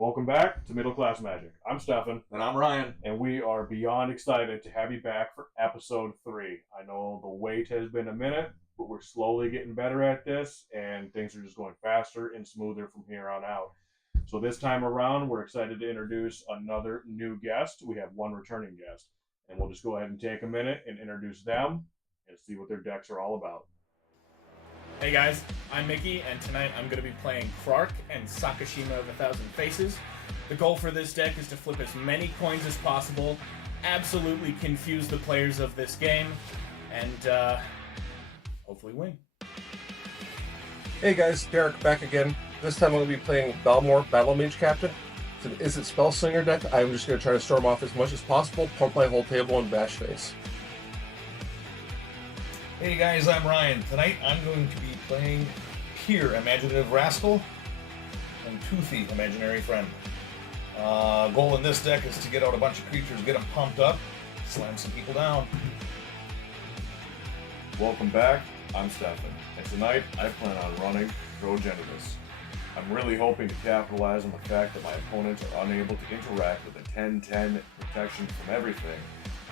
Welcome back to Middle Class Magic. I'm Stefan. And I'm Ryan. And we are beyond excited to have you back for episode 3. I know the wait has been a minute, but we're slowly getting better at this, and things are just going faster and smoother from here on out. So this time around, we're excited to introduce another new guest. We have one returning guest, and we'll just go ahead and take a minute and introduce them and see what their decks are all about. Hey guys, I'm Mickey, and tonight I'm going to be playing Krark and Sakashima of 1,000 Faces. The goal for this deck is to flip as many coins as possible, absolutely confuse the players of this game, and hopefully win. Hey guys, Derek back again. This time I'm going to be playing Balmore, Battle Mage Captain. It's an Is It Spellslinger deck. I'm just going to try to storm off as much as possible, pump my whole table, and bash face. Hey guys, I'm Ryan. Tonight I'm going to be playing Pier, Imaginative Rascal, and Toothy, Imaginary Friend. Goal in this deck is to get out a bunch of creatures, get them pumped up, slam some people down. Welcome back, I'm Stefan, and tonight I plan on running Progenitus. I'm really hoping to capitalize on the fact that my opponents are unable to interact with a 10-10 protection from everything,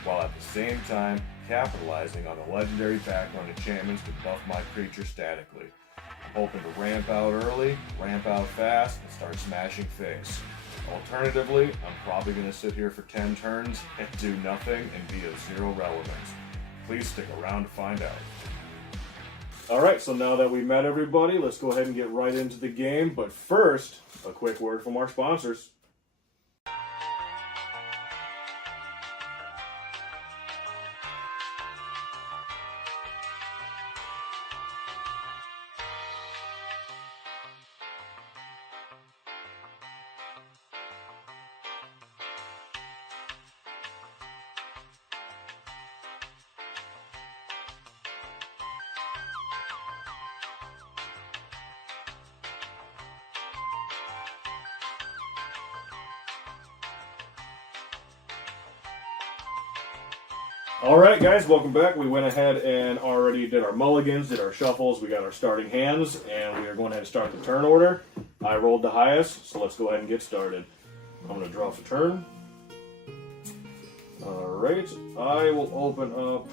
while at the same time capitalizing on the legendary background enchantments to buff my creature statically. I'm hoping to ramp out early, ramp out fast, and start smashing face. Alternatively, I'm probably going to sit here for 10 turns and do nothing and be of zero relevance. Please stick around to find out. Alright, so now that we met everybody, let's go ahead and get right into the game. But first, a quick word from our sponsors. Alright guys, welcome back. We went ahead and already did our mulligans, did our shuffles, we got our starting hands, and we are going ahead and start the turn order. I rolled the highest, so let's go ahead and get started. I'm going to draw for turn. Alright, I will open up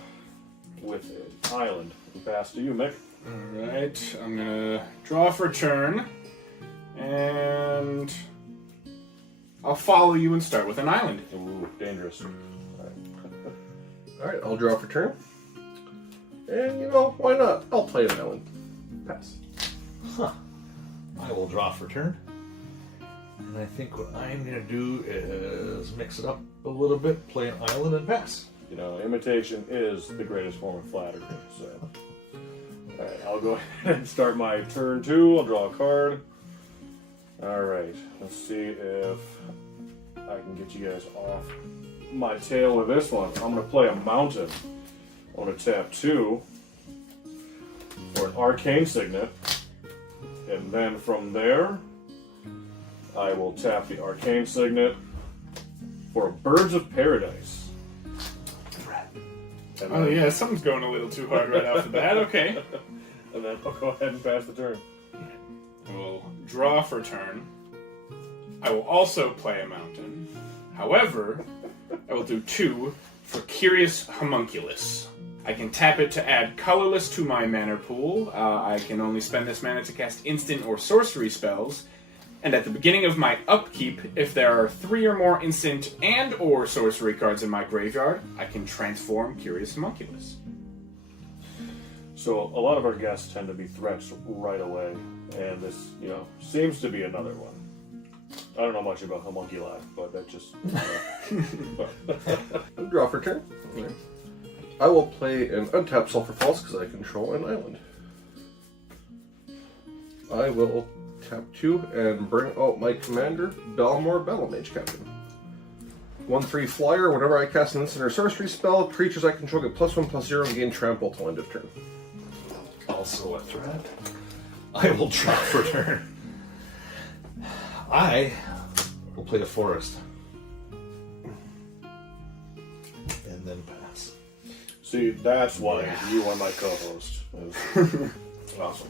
with an island. And pass to you, Mick. Alright, I'm going to draw for turn, and I'll follow you and start with an island. Ooh, dangerous. Alright, I'll draw for turn. And, why not? I'll play an island. Pass. I will draw for turn. And I think what I'm going to do is mix it up a little bit, play an island, and pass. Imitation is the greatest form of flattery, so... Alright, I'll go ahead and start my turn 2. I'll draw a card. Alright, let's see if I can get you guys off my tail with this one. I'm going to play a mountain. I'm going to tap 2 for an arcane signet. And then from there, I will tap the arcane signet for Birds of Paradise. Oh yeah, something's going a little too hard right off the bat. Okay. And then I'll go ahead and pass the turn. We'll draw for turn. I will also play a mountain. However, I will do 2 for Curious Homunculus. I can tap it to add colorless to my mana pool. I can only spend this mana to cast instant or sorcery spells. And at the beginning of my upkeep, if there are 3 or more instant and or sorcery cards in my graveyard, I can transform Curious Homunculus. So a lot of our guests tend to be threats right away, and this, seems to be another one. I don't know much about homunculi, but that just... Draw for turn. Okay. I will play an untapped Sulphur Falls because I control an island. I will tap 2 and bring out my commander, Balmore, Battle Mage Captain. 1/3 flyer. Whenever I cast an instant or sorcery spell, creatures I control get +1/+0 and gain trample till end of turn. Also a threat. I will draw for turn. I will play a forest. And then pass. See, that's why you are my co-host. Awesome.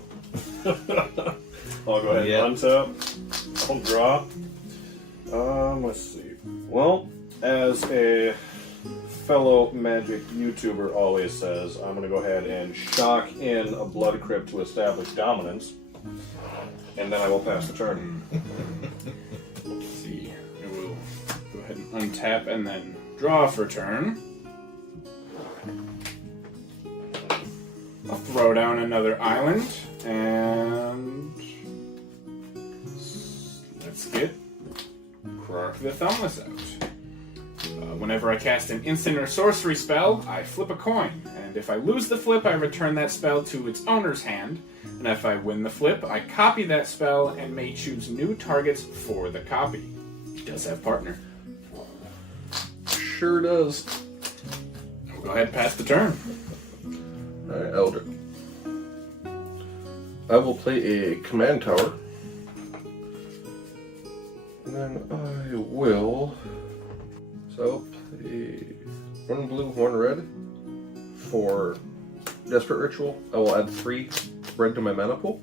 I'll go ahead and untap. I'll draw. Let's see. Well, as a fellow Magic YouTuber always says, I'm going to go ahead and shock in a Blood Crypt to establish dominance, and then I will pass the turn. Let's see. I will go ahead and untap and then draw for turn. I'll throw down another island, and let's get Krark the Thumbless out. Whenever I cast an instant or sorcery spell, I flip a coin, and if I lose the flip, I return that spell to its owner's hand, and if I win the flip, I copy that spell and may choose new targets for the copy. He does have partner. Sure does. We'll go ahead and pass the turn. Alright, Elder. I will play a command tower. And then I will... So I'll play 1 blue, 1 red for Desperate Ritual. I will add 3 red to my mana pool.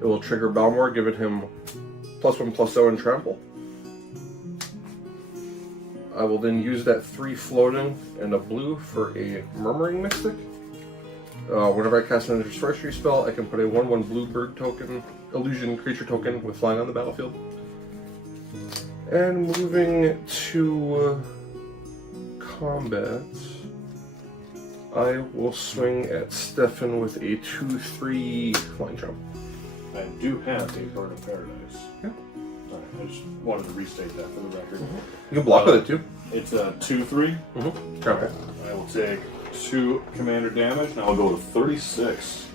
It will trigger Balmore, giving him +1/+0 and trample. I will then use that 3 floating and a blue for a Murmuring Mystic. Whenever I cast an sorcery spell, I can put a 1/1 blue bird token, illusion creature token with flying on the battlefield. And moving to combat, I will swing at Stefan with a 2/3 flying jump. I do have a Bird of Paradise. Yeah. Alright, I just wanted to restate that for the record. You can block with it too. It's a 2/3. Okay. I will take 2 commander damage, and I'll go to 36.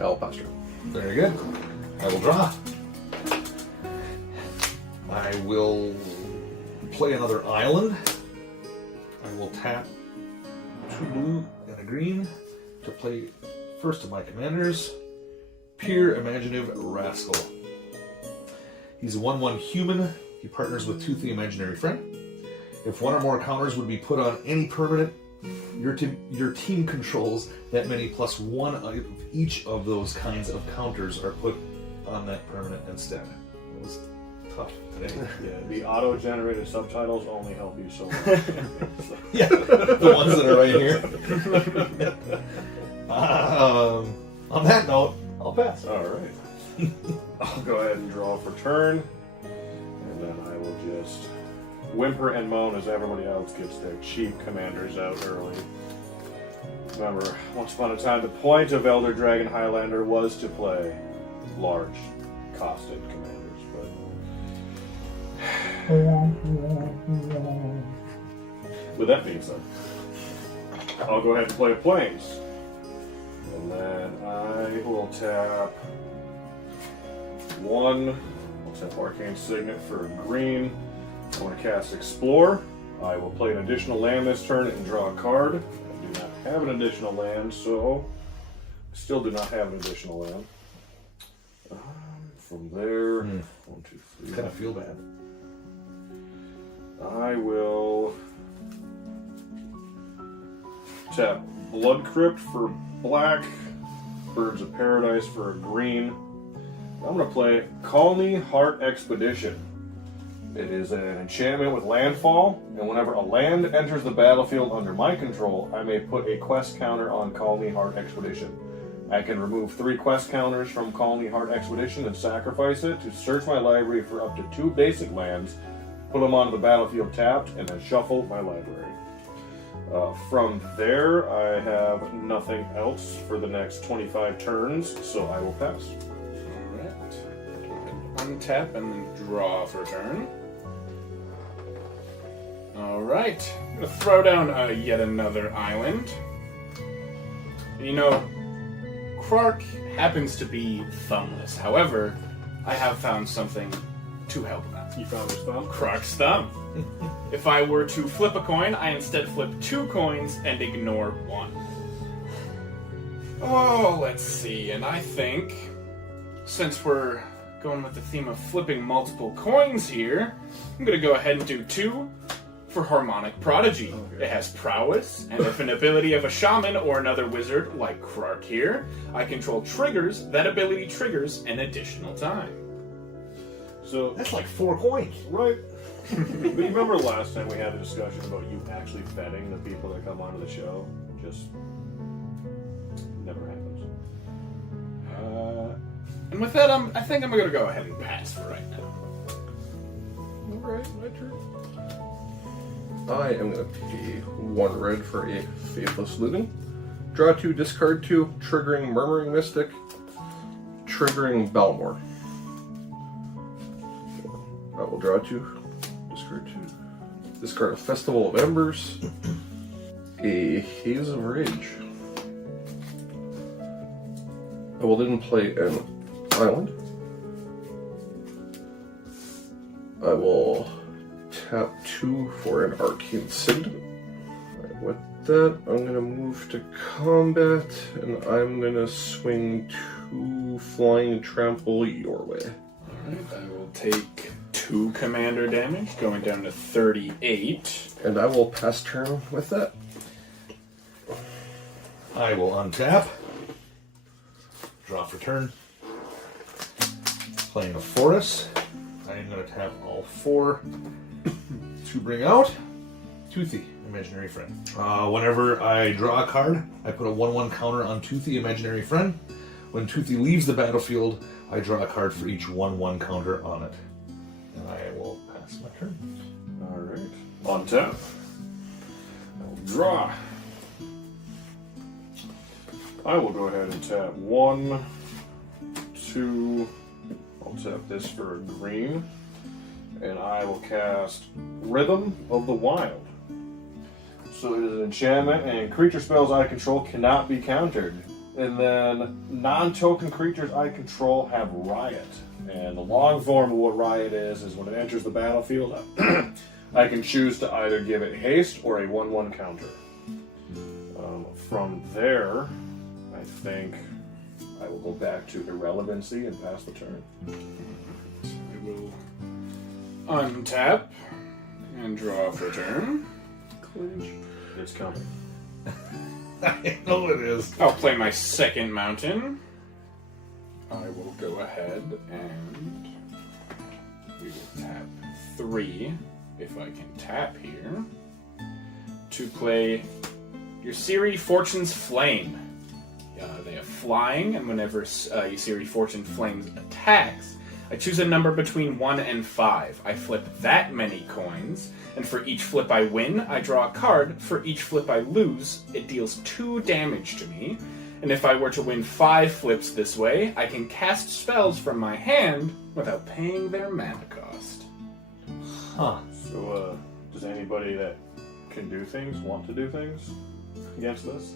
I'll pass turn. Very good. I will draw. I will play another island. I will tap 2 blue and a green to play first of my commanders, Pure Imaginative Rascal. He's a 1/1 human. He partners with Toothy Imaginary Friend. If 1 or more counters would be put on any permanent your team controls, that many +1 of each of those kinds of counters are put on that permanent instead. It was tough today. Yeah, the auto-generated subtitles only help you so much. Yeah, the ones that are right here. On that note, I'll pass. Alright. I'll go ahead and draw for turn, and then I will just whimper and moan as everybody else gets their cheap commanders out early. Remember, once upon a time, the point of Elder Dragon Highlander was to play large, costed commanders, but... With that being said, I'll go ahead and play Plains. And then I will tap 1. I'll tap Arcane Signet for a green. I want to cast Explore. I will play an additional land this turn and draw a card. I do not have an additional land, so I still do not have an additional land. From there, 1, 2, 3. Kind of feel bad. I will tap Blood Crypt for black, Birds of Paradise for a green. I'm going to play Colony Heart Expedition. It is an enchantment with landfall, and whenever a land enters the battlefield under my control, I may put a quest counter on Colony Heart Expedition. I can remove 3 quest counters from Colony Heart Expedition and sacrifice it to search my library for up to 2 basic lands, put them onto the battlefield tapped, and then shuffle my library. From there, I have nothing else for the next 25 turns, so I will pass. Alright. Untap and then draw for turn. Alright. I'm going to throw down yet another island. And you know, Krark happens to be thumbless. However, I have found something to help him out. You found his thumb? Krark's thumb. If I were to flip a coin, I instead flip 2 coins and ignore 1. Oh, let's see. And I think, since we're going with the theme of flipping multiple coins here, I'm going to go ahead and do 2 for Harmonic Prodigy. Okay. It has prowess, and if an ability of a shaman or another wizard, like Krark here, I control triggers, that ability triggers an additional time. So, That's like 4 coins. right. But you remember last time we had a discussion about you actually vetting the people that come onto the show? Just never happens. And with that, I think I'm going to go ahead and pass for right now. Alright, my turn. I am going to pay 1 red for a Faithless Looting. Draw 2, discard 2, triggering Murmuring Mystic, triggering Balmore. I will draw 2, discard 2, discard a Festival of Embers, a Haze of Rage. I will then play an island. I will tap 2 for an Arcane Signet. Alright, with that, I'm going to move to combat, and I'm going to swing 2 Flying Trample your way. Alright, I will take 2 commander damage, going down to 38. And I will pass turn with that. I will untap. Draw for turn. Playing a Forest. I am going to tap all 4 to bring out Toothy, Imaginary Friend. Whenever I draw a card, I put a 1/1 counter on Toothy, Imaginary Friend. When Toothy leaves the battlefield, I draw a card for each 1/1 counter on it. And I will pass my turn. Alright. On tap. I'll draw. I will go ahead and tap 1, 2. I'll tap this for a green. And I will cast Rhythm of the Wild. So it is an enchantment, and creature spells I control cannot be countered. And then non-token creatures I control have Riot. And the long form of what Riot is when it enters the battlefield, I can choose to either give it haste or a 1/1 counter. From there, I think I will go back to Irrelevancy and pass the turn. I will untap and draw for turn. Clinch. It's coming. I know it is. I'll play my second mountain. I will go ahead and we will tap 3, if I can tap here, to play Ysiri Fortune's Flame. They have flying, and whenever Ysiri Fortune Flames attacks, I choose a number between 1 and 5. I flip that many coins, and for each flip I win, I draw a card. For each flip I lose, it deals 2 damage to me. And if I were to win 5 flips this way, I can cast spells from my hand without paying their mana cost. Huh. So, does anybody that can do things want to do things against this?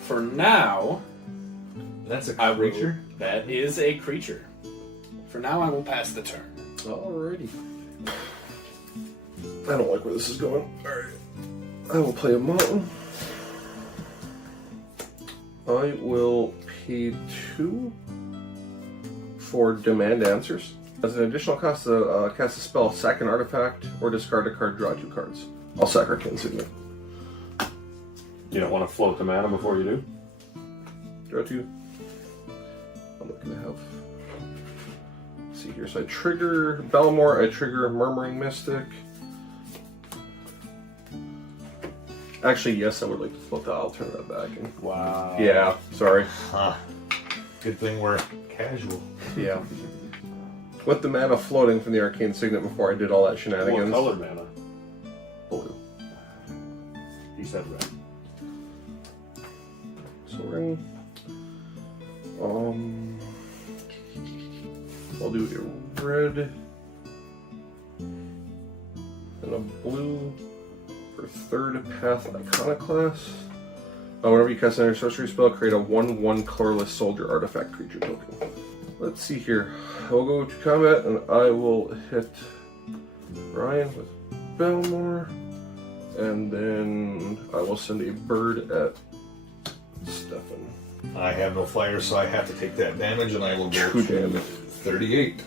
For now, That's a I will- creature? That is a creature. For now, I will pass the turn. Alrighty. I don't like where this is going. Alright. I will play a mountain. I will pay 2 for Demand Answers. As an additional cost to cast a spell, sack an artifact, or discard a card, draw 2 cards. I'll sack Arcane Signet. You don't want to float the mana before you do? Draw 2. I'm not going to have... Let's see here. So I trigger Balmore, I trigger Murmuring Mystic. Actually, yes, I would like to float that. I'll turn that back. And... Wow. Yeah, sorry. Huh. Good thing we're casual. Yeah. With the mana floating from the Arcane Signet before I did all that What shenanigans. color mana? Blue. He said red. So ring. I'll do a red and a blue for 3rd Path Iconoclast. Whenever you cast another sorcery spell, create a 1/1 colorless soldier artifact creature token. Let's see here. I'll go to combat and I will hit Ryan with Balmore. And then I will send a bird at Stefan. I have no fire, so I have to take that damage, and I will go 2 to damage. 38.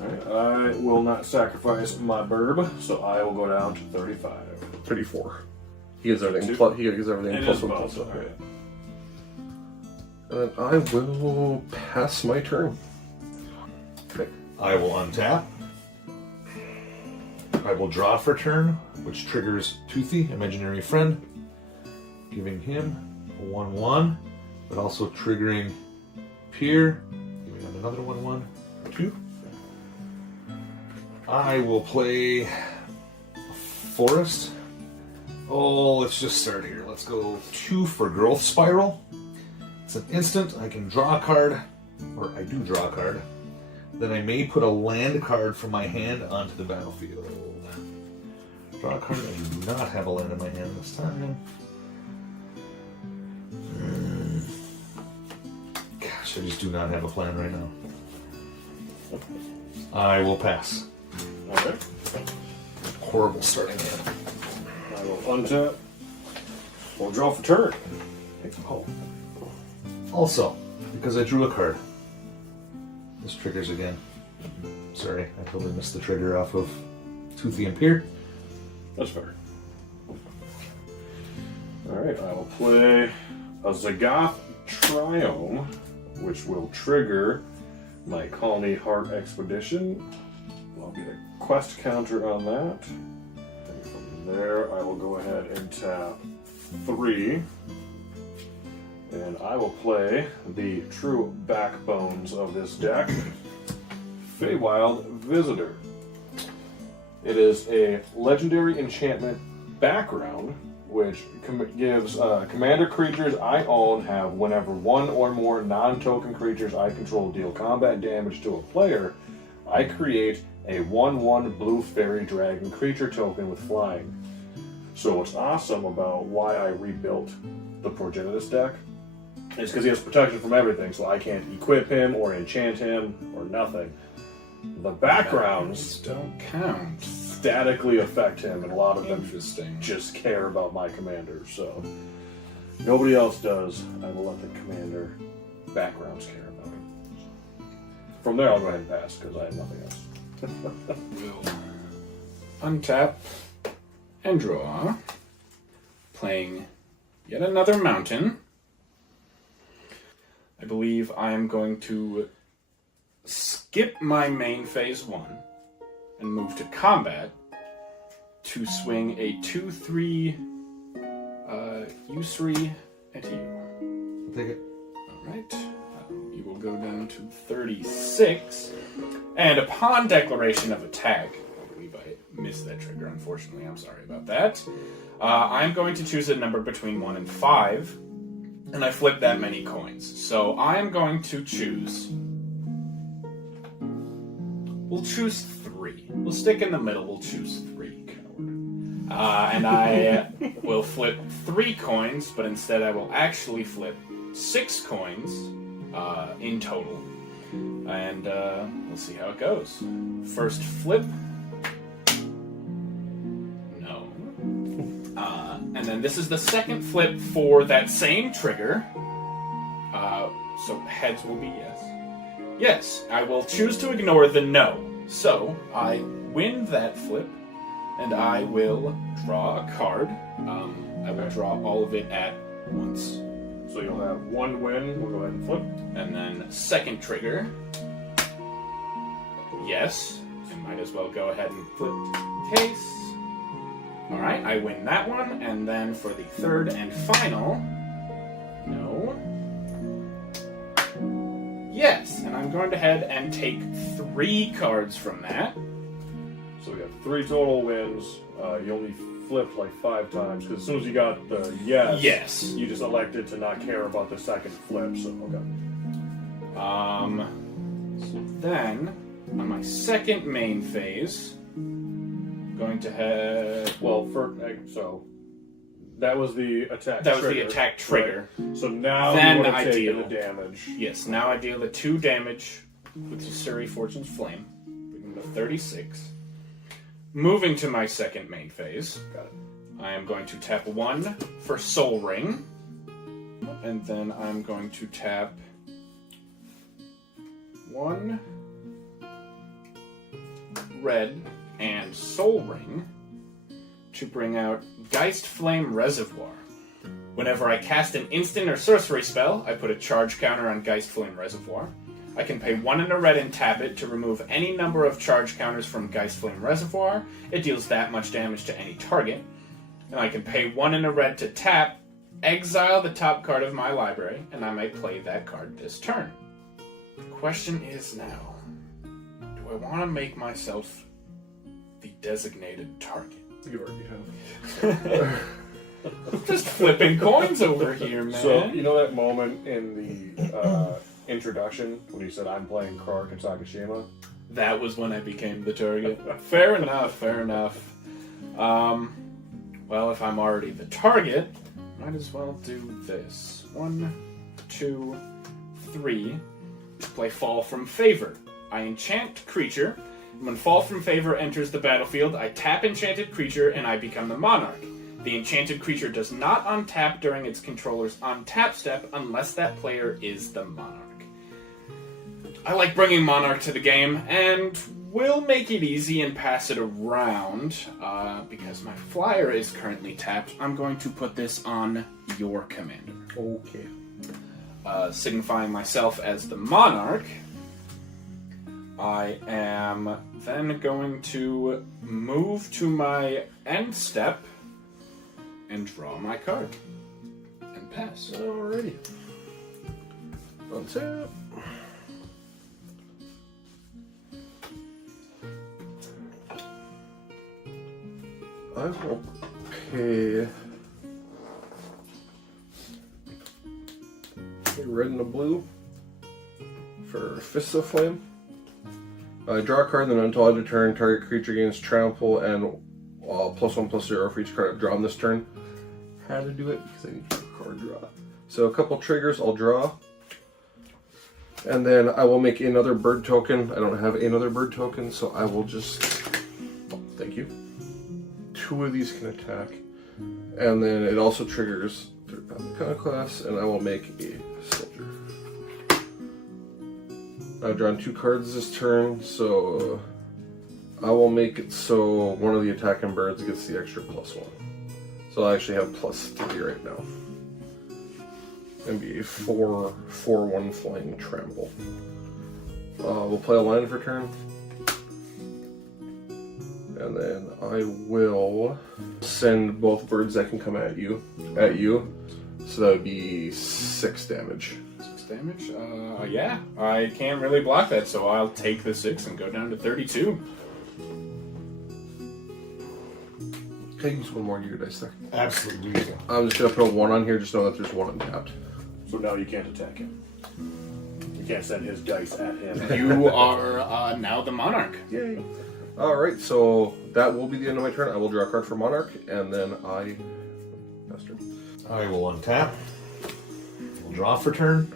Alright, I will not sacrifice my burb, so I will go down to 35. 34. He gets everything. Two. He gets everything It plus is 1 bonus, plus 1. alright. And then I will pass my turn. Okay. I will untap. I will draw for turn, which triggers Toothy, imaginary friend, giving him a 1/1, but also triggering Pier, giving him another 1/1 for 2. I will play a Forest. Oh, let's just start here. Let's go 2 for Growth Spiral. It's an instant. I can draw a card, or I do draw a card. Then I may put a land card from my hand onto the battlefield. Draw a card. I do not have a land in my hand this time. Gosh, I just do not have a plan right now. I will pass. Okay. Horrible starting hand. I will untap. We'll draw for turn. Oh. Also, because I drew a card, this triggers again. Sorry, I totally missed the trigger off of Toothy and Pier. That's fair. Alright, I will play a Zagoth Triome, which will trigger my Colony Heart Expedition. I'll get a quest counter on that. And from there, I will go ahead and tap 3. And I will play the true backbones of this deck, Feywild Visitor. It is a legendary enchantment background, which gives commander creatures I own have whenever one or more non-token creatures I control deal combat damage to a player, I create a 1/1 blue fairy dragon creature token with flying. So what's awesome about why I rebuilt the Progenitus deck is because he has protection from everything, so I can't equip him or enchant him or nothing. The backgrounds don't count. statically affect him, and a lot of them Interesting. just care about my commander, so nobody else does. I will let the commander backgrounds care about him. From there, I'll go ahead and pass, because I have nothing else. Will untap and draw, playing yet another mountain. I believe I am going to skip my main phase 1 and move to combat to swing a 2/3 Usuri at you. I'll take it. Alright. You will go down to 36. And upon declaration of attack, I believe I missed that trigger, unfortunately. I'm sorry about that. I'm going to choose a number between 1 and 5. And I flip that many coins. So I'm going to choose... We'll choose 3. We'll stick in the middle. We'll choose 3, coward. And I will flip 3 coins, but instead I will actually flip 6 coins in total. And we'll see how it goes. First flip. No. And then this is the second flip for that same trigger. So heads will be yes. Yes, I will choose to ignore the no. So I win that flip, and I will draw a card. I will draw all of it at once. So you'll have 1 win, we'll go ahead and flip. And then second trigger. Yes, I might as well go ahead and flip in case. Alright, I win that one, and then for the third and final, no. Yes, and I'm going to head and take 3 cards from that. So we have 3 total wins. You only flipped like 5 times, because as soon as you got the yes, you just elected to not care about the second flip, so okay. So then, on my second main phase, going to head... Well, so that was the attack That trigger, was the attack trigger. Right? So now Then you want I to take deal. the damage. Yes, now I deal the 2 damage with Usuri Fortune's Flame, bringing to 36. Moving to my second main phase, Got it. I am going to tap 1 for Soul Ring, and then I'm going to tap 1 red and Soul Ring to bring out Geist Flame Reservoir. Whenever I cast an instant or sorcery spell, I put a charge counter on Geist Flame Reservoir. I can pay 1 and a red and tap it to remove any number of charge counters from Geist Flame Reservoir. It deals that much damage to any target. And I can pay 1 and a red to tap, exile the top card of my library, and I may play that card this turn. The question is now, do I want to make myself the designated target? You already have. Just flipping coins over here, man. So, you know that moment in the introduction when you said I'm playing Krark and Sakashima? That was when I became the target. Fair enough, fair enough. Well, if I'm already the target, might as well do this. 1, 2, 3. Play Fall from Favor. I enchant creature. When Fall from Favor enters the battlefield, I tap enchanted creature and I become the monarch. The enchanted creature does not untap during its controller's untap step unless that player is the monarch. I like bringing monarch to the game, and will make it easy and pass it around. Because my flyer is currently tapped, I'm going to put this on your commander. Okay. Signifying myself as the monarch, I am then going to move to my end step and draw my card. And pass. Alrighty. Untap. I will pay a red and a blue for Fists of Flame. I draw a card, then until end of turn, target creature gains trample and +1/+0 for each card I've drawn this turn. Had to do it because I need to card draw. So a couple triggers, I'll draw. And then I will make another bird token. I don't have another bird token, so I will just... thank you. 2 of these can attack. And then it also triggers 3rd Path Iconoclast, and I will make a soldier. I've drawn 2 cards this turn, so I will make it so one of the attacking birds gets the extra +1. So I actually have +3 right now. And be a 4/1 flying trample. We'll play a land for turn. And then I will send both birds that can come at you. So that would be 6 damage. 6 damage? Yeah. I can't really block that, so I'll take the 6 and go down to 32. Can I use one more of your dice there? Absolutely. I'm just going to put a 1 on here, just know that there's 1 untapped. So now you can't attack him. You can't send his dice at him. You are now the monarch. Yay! Alright, so that will be the end of my turn. I will draw a card for Monarch, and then I... Master. I will untap. We'll draw for turn.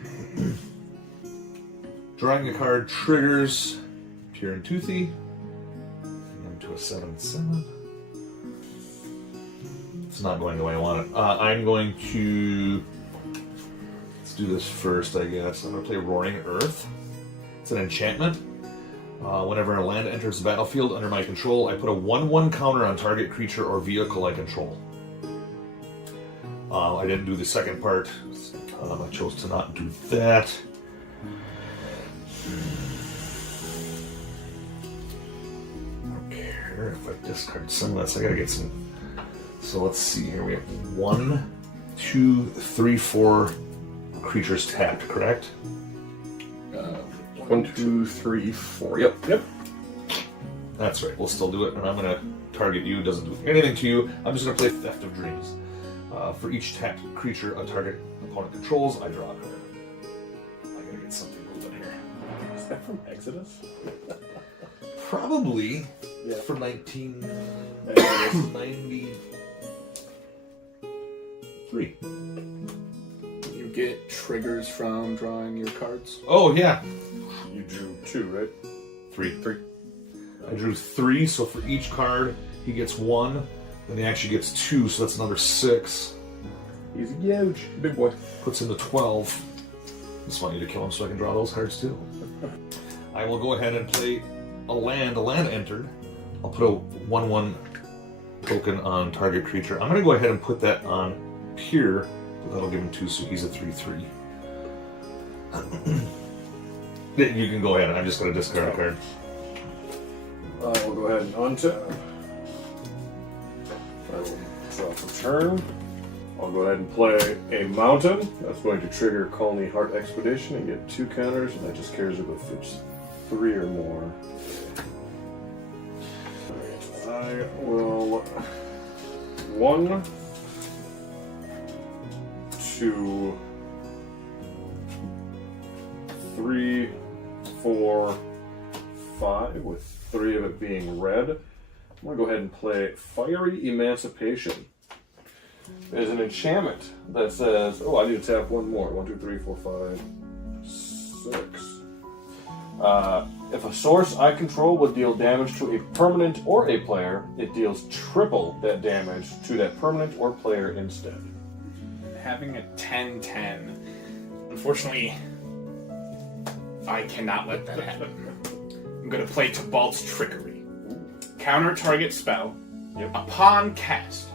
Drawing a card triggers Pure and Toothy. Into a 7/7. It's not going the way I want it. I'm going to... let's do this first, I guess. I'm going to play Roaring Earth. It's an enchantment. Whenever a land enters the battlefield under my control, I put a 1/1 counter on target creature or vehicle I control. I didn't do the second part. I chose to not do that. I don't care if I discard some of this. I gotta get some. So let's see here. We have 1, 2, 3, 4 creatures tapped, correct? 1, 2, 3, 4. Yep. That's right. We'll still do it, and I'm going to target you. Doesn't do anything to you. I'm just going to play Theft of Dreams. For each tapped creature a target opponent controls, I draw a card. I got to get something moving here. Is that from Exodus? Probably Yeah. from 1993. You get triggers from drawing your cards. Oh, yeah. You drew 2, right? 3. I drew 3, so for each card, he gets 1. Then he actually gets 2, so that's another 6. He's huge. Big boy. Puts him to 12. Just want you to kill him so I can draw those cards too. I will go ahead and play a land. A land entered. I'll put a 1/1 token on target creature. I'm going to go ahead and put that on Pure, That'll give him 2, so he's a 3/3. You can go ahead. I'm just going to discard a card. We'll go ahead and untap. I will draw for turn. I'll go ahead and play a mountain. That's going to trigger Colony Heart Expedition and get 2 counters, and that just cares if it's 3 or more. Alright, I will 1, 2, 3, 4, 5, with 3 of it being red. I'm going to go ahead and play Fiery Emancipation. There's an enchantment that says, oh, I need to tap 1 more. 1, 2, 3, 4, 5, 6. If a source I control would deal damage to a permanent or a player, it deals triple that damage to that permanent or player instead. Having a 10/10, unfortunately, I cannot let that happen. I'm going to play Tybalt's Trickery. Counter target spell. Yep. Upon cast.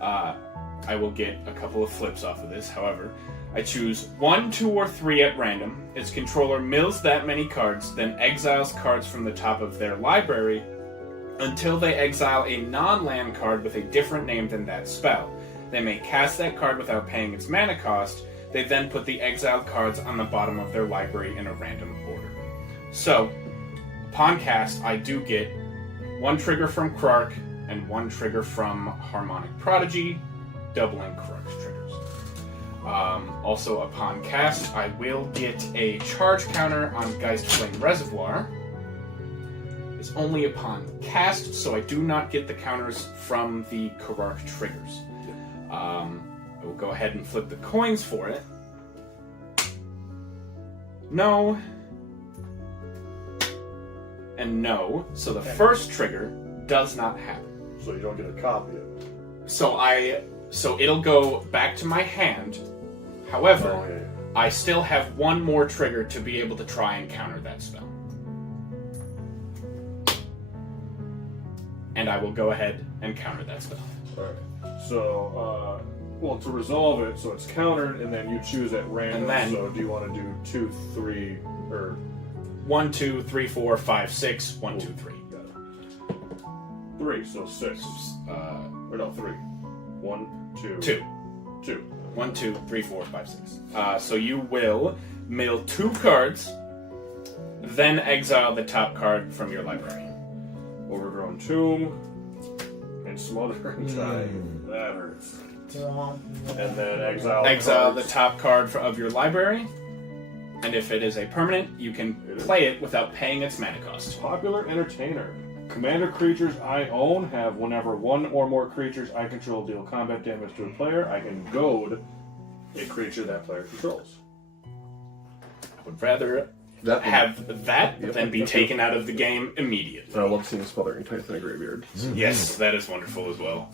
I will get a couple of flips off of this, however. I choose 1, 2, or 3 at random. Its controller mills that many cards, then exiles cards from the top of their library until they exile a non-land card with a different name than that spell. They may cast that card without paying its mana cost. They then put the exiled cards on the bottom of their library in a random order. So, upon cast, I do get 1 trigger from Krark and 1 trigger from Harmonic Prodigy, doubling Krark's triggers. Also, upon cast, I will get a charge counter on Geist Flame Reservoir. It's only upon cast, so I do not get the counters from the Krark triggers. I will go ahead and flip the coins for it. No. And no. So the first trigger does not happen. So you don't get a copy of it. So it'll go back to my hand. However, Oh, yeah. I still have 1 more trigger to be able to try and counter that spell. And I will go ahead and counter that spell. Alright. So, well, to resolve it, so it's countered, and then you choose at random. And then- so do you want to do 2, 3, or 1, 2, 3, 4, 5, 6. 1, 2, 3. got it. 3, so 6. Or no, 3. 1, 2. 2. 2. 1, 2, 3, 4, 5, 6. So you will mill 2 cards, then exile the top card from your library. Overgrown Tomb, and Smothering Tide. That hurts. And then exile. Exile cards. the top card of your library, and if it is a permanent, you can play it without paying its mana cost. Popular Entertainer. Commander creatures I own have whenever 1 or more creatures I control deal combat damage to a player, I can goad a creature that player controls. I would rather have that than be taken out of the game immediately. I love seeing Smothering Tithe in a graveyard. Yes, that is wonderful as well.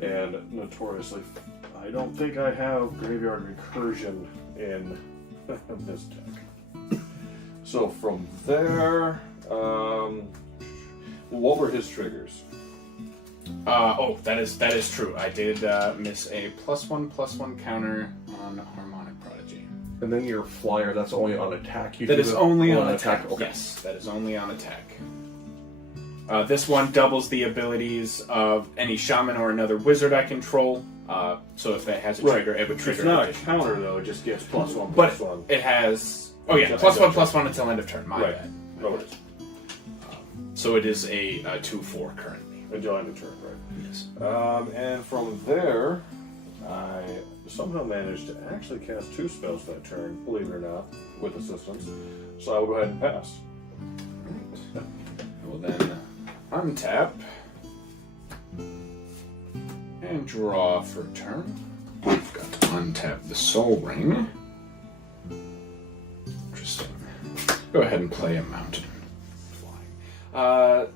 And notoriously, I don't think I have Graveyard Recursion in this deck. So from there, what were his triggers? That is true. I did miss a +1/+1 counter on Harmonic Prodigy. And then your flyer, that's only on attack. That is only on attack. Okay. Yes, that is only on attack. This one doubles the abilities of any shaman or another wizard I control. So if it has a trigger, it would trigger. It's not a addition. counter though; it just gets +1/+1. But it has. Oh yeah, +1/+1 until end of turn. My bad. Oh, it is. So it is a 2/4 currently. Until end of turn, right? Yes. And from there, I somehow managed to actually cast 2 spells that turn, believe it or not, with assistance. So I will go ahead and pass. I will then untap and draw for turn. I've got to untap the Soul Ring. Interesting. Go ahead and play a mountain. Flying.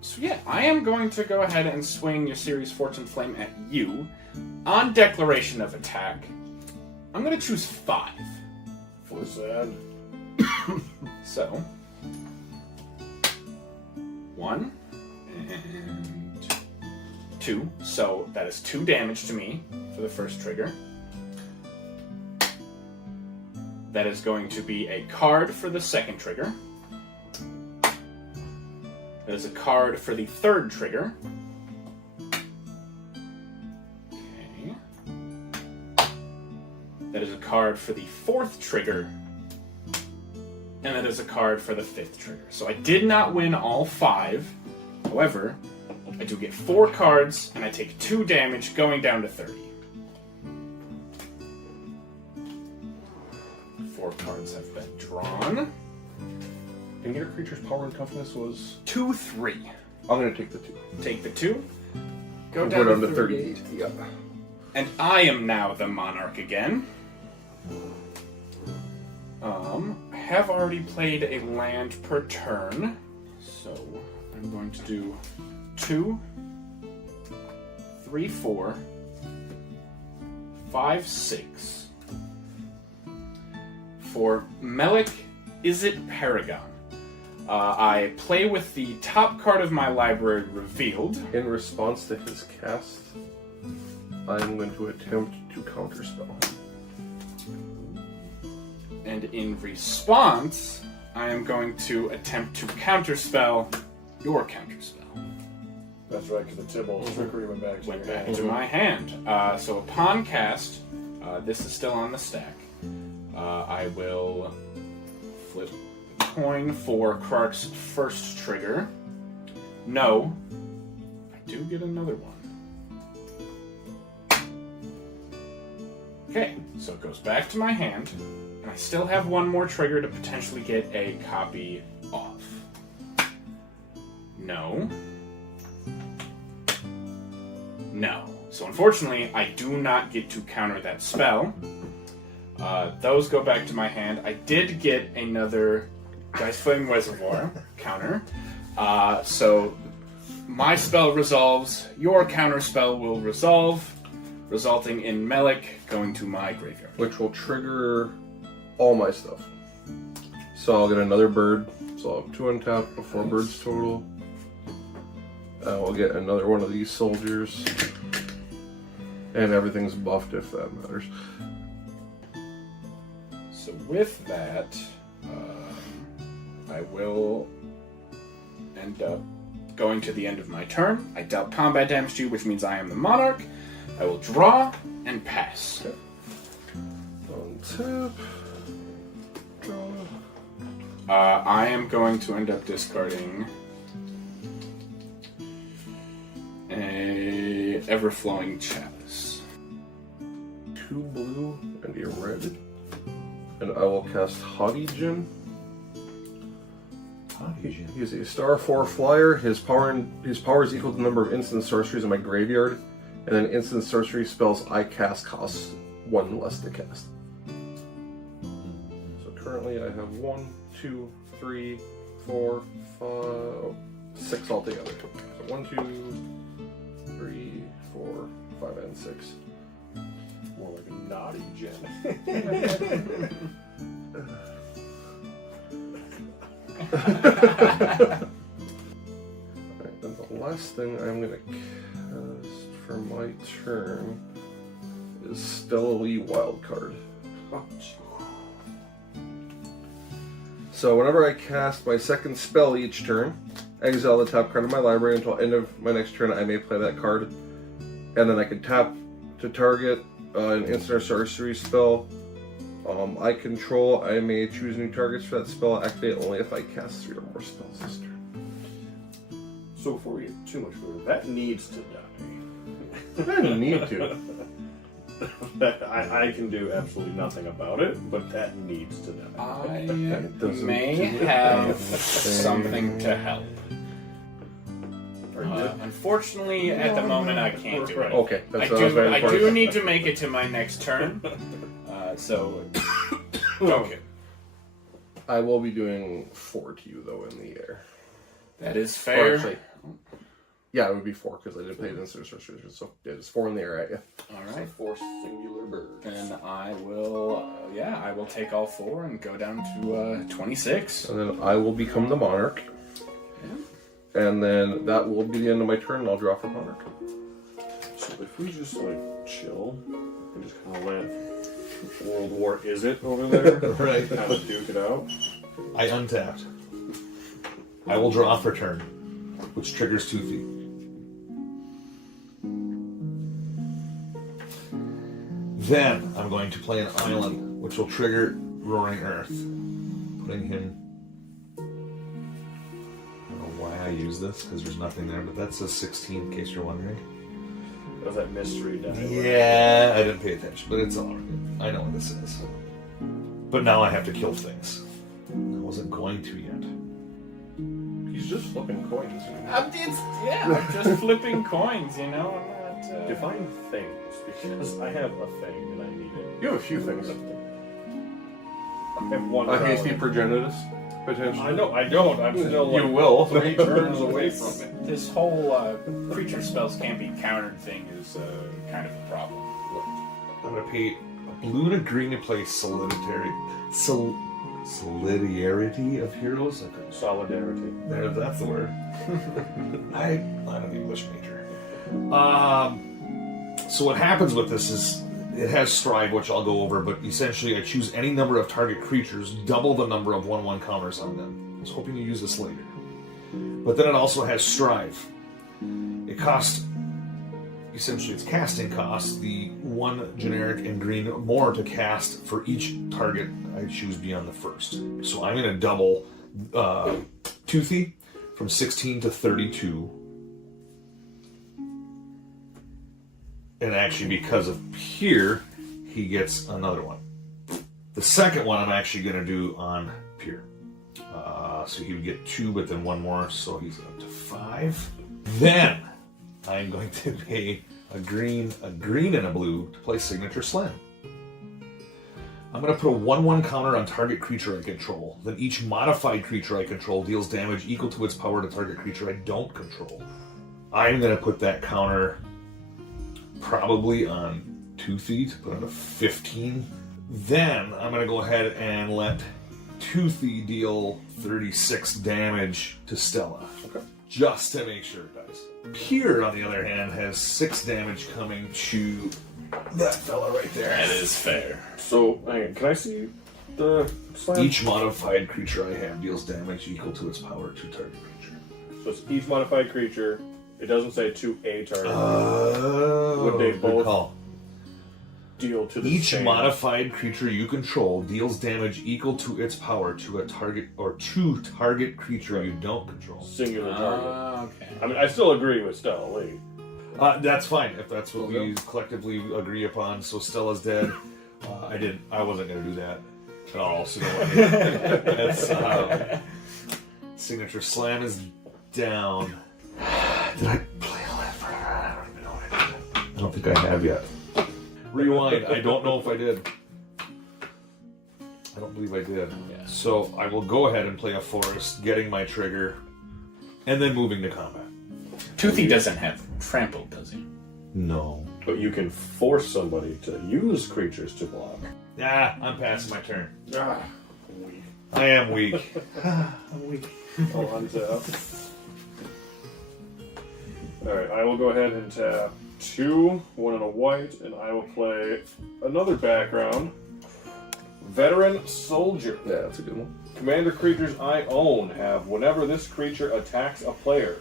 So yeah, I am going to go ahead and swing your Series Fortune Flame at you. On declaration of attack, I'm going to choose 5. For sad. So, 1 and 2, so that is 2 damage to me for the first trigger. That is going to be a card for the second trigger. That is a card for the third trigger. Okay. That is a card for the fourth trigger. And that is a card for the fifth trigger. So I did not win all 5. However, I do get 4 cards, and I take 2 damage, going down to 30. 4 cards have been drawn. And your creature's power and toughness was... 2, 3. I'm going to take the 2. Take the 2. Go We're down down to to 38. Yeah. And I am now the monarch again. I have already played a land per turn, so I'm going to do 2, 3, 4, 5, 6. For Melik, is it Paragon? I play with the top card of my library revealed. In response to his cast, I'm going to attempt to counterspell him. And in response, I am going to attempt to counterspell your counterspell. That's right, because the Tybalt's trickery went back to your hand. To my hand. So upon cast, this is still on the stack. I will flip the coin for Krark's first trigger. No. I do get another one. Okay, so it goes back to my hand, and I still have one more trigger to potentially get a copy off. No. No. So unfortunately, I do not get to counter that spell. Those go back to my hand. I did get another Dice Flame Reservoir counter. So my spell resolves, your counter spell will resolve, resulting in Melik going to my graveyard. Which will trigger all my stuff. So I'll get another bird. So I'll have 2 untapped, 4 birds total. We'll get another one of these soldiers. And everything's buffed if that matters. So with that, I will end up going to the end of my turn. I dealt combat damage to you, which means I am the monarch. I will draw and pass. Okay. Untap. Draw. I am going to end up discarding a ever-flowing chalice. 2 blue and a red. And I will cast Haughty-Jin. He's a star 4 flyer. His power is equal to the number of instant sorceries in my graveyard. And then instant sorcery spells I cast costs 1 less to cast. So currently I have 1, 2, 3, 4, 5, 6 altogether. So 1, 2, 3, 4, 5, and 6. More like a naughty gin. Alright, then the last thing I'm going to cast for my turn is Stellarly Wildcard. So whenever I cast my second spell each turn, exile the top card of my library until end of my next turn. I may play that card, and then I can tap to target an instant or sorcery spell I control. I may choose new targets for that spell. Activate only if I cast 3 or more spells this turn. So before we get too much further, that needs to die. I need to. I can do absolutely nothing about it, but that needs to die. I doesn't may do have anything. something to help. Are you Unfortunately, at the moment, I can't do it. Okay, I that's what I was do, waiting I for. do need to make it to my next turn. So, okay. I will be doing 4 to you though in the air. That is Or fair. actually, yeah, it would be 4 because I did play it in sorcery. So it's 4 in the air at you. Alright. 4 singular birds. Then I will, I will take all 4 and go down to 26. And then I will become the monarch. And then that will be the end of my turn, and I'll draw for monarch. If we just like chill and just kind of let World War is it over there, Right. kind of duke it out. I untapped. I will draw for turn, which triggers Toothy. Then I'm going to play an island, which will trigger Roaring Earth, putting him. I don't know why I use this because there's nothing there, but that's a 16 in case you're wondering. That was that mystery die. Yeah, I didn't pay attention, but it's all right. I know what this is. But now I have to kill things. I wasn't going to yet. He's just flipping coins. I'm just flipping coins, you know. I'm not. Define things, because I have a thing and I need it. You have a few things. I have one. A hasty Progenitus, potentially. I know. I don't. I'm still like You will. 3 turns away from it. This whole creature spells can't be countered thing is kind of a problem. I'm going to pay a blue and a green to play Solidarity of Heroes. Solidarity. That's the word. I'm an English major. So what happens with this is it has Strive, which I'll go over, but essentially I choose any number of target creatures, double the number of 1/1 counters on them. I was hoping to use this later. But then it also has Strive. It costs, essentially its casting costs, the 1 generic and green more to cast for each target I choose beyond the first. So I'm going to double Toothy from 16 to 32. And actually, because of Pier, he gets another one. The second one I'm actually going to do on Pier. So he would get 2, but then 1 more, so he's up to 5. Then I'm going to pay a green, and a blue to play Signature Slam. I'm going to put a 1/1 counter on target creature I control. Then each modified creature I control deals damage equal to its power to target creature I don't control. I'm going to put that counter probably on Toothy to put on a 15. Then I'm going to go ahead and let Toothy deal 36 damage to Stella. Okay. Just to make sure it does. Pier, on the other hand, has 6 damage coming to that fella right there. That is fair. So, hang on, can I see the slam? Each modified creature I have deals damage equal to its power to target creature. So it's each modified creature. It doesn't say to a target. Would they Good both call. deal to the Each same? modified creature you control deals damage equal to its power to a target or to target creature you don't control. Singular target. Okay. I mean, I still agree with Stella Lee. That's fine if that's what we collectively agree upon. So Stella's dead. I wasn't going to do that at all. So don't worry. That's Signature Slam is down. Did I play all that for her? I don't even know what I did. I don't think I have yet. Rewind. I don't know if I did. I don't believe I did. Yeah. So I will go ahead and play a forest, getting my trigger, and then moving to combat. Toothy doesn't have trample, does he? No. But you can force somebody to use creatures to block. Ah, I'm passing my turn. Ah, weak. I am weak. I'm weak. I'll untap. Alright, I will go ahead and tap 2, 1 and a white, and I will play another background. Veteran Soldier. Yeah, that's a good one. Commander creatures I own have whenever this creature attacks a player.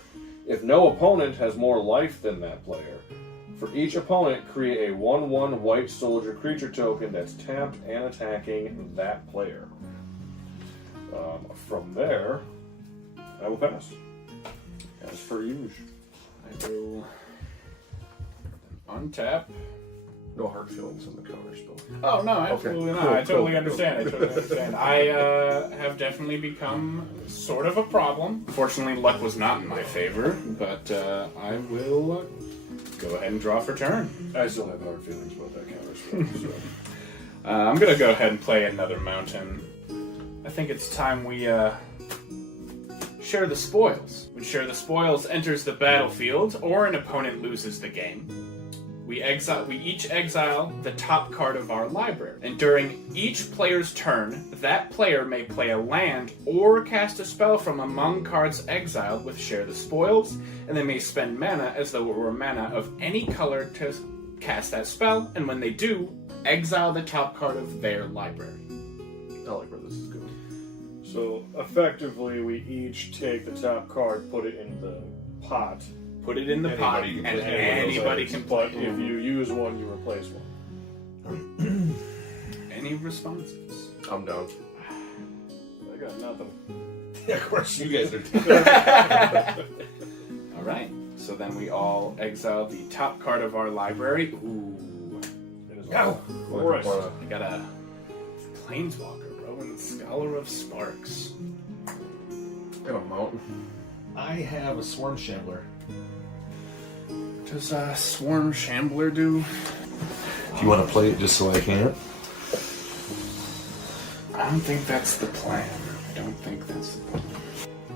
If no opponent has more life than that player, for each opponent, create a 1/1 white soldier creature token that's tapped and attacking that player. From there, I will pass. As per usual. I will untap. No hard feelings on the counter spell. Oh no, absolutely not. Cool, I totally cool, understand. I totally understand. I have definitely become sort of a problem. Fortunately, luck was not in my favor, but I will go ahead and draw for turn. I still have hard feelings about that counter spell. So. I'm gonna go ahead and play another mountain. I think it's time we share the spoils. When share the spoils enters the battlefield, or an opponent loses the game. We each exile the top card of our library. And during each player's turn, that player may play a land or cast a spell from among cards exiled with Share the Spoils, and they may spend mana as though it were mana of any color to cast that spell, and when they do, exile the top card of their library. I like where this is going. So effectively, we each take the top card, put it in the pot. Put it in the pot, and anybody can play. But if you use one, you replace one. Any responses? I'm down. I got nothing. Yeah, of course, you guys are. All right. So then we all exile the top card of our library. Ooh. It is Ow. Forest. I got a Planeswalker, Rowan, Scholar of Sparks. Got a mountain. I have a Swarm Shambler. Does Swarm Shambler do? Do you want to play it just so I can't? I don't think that's the plan.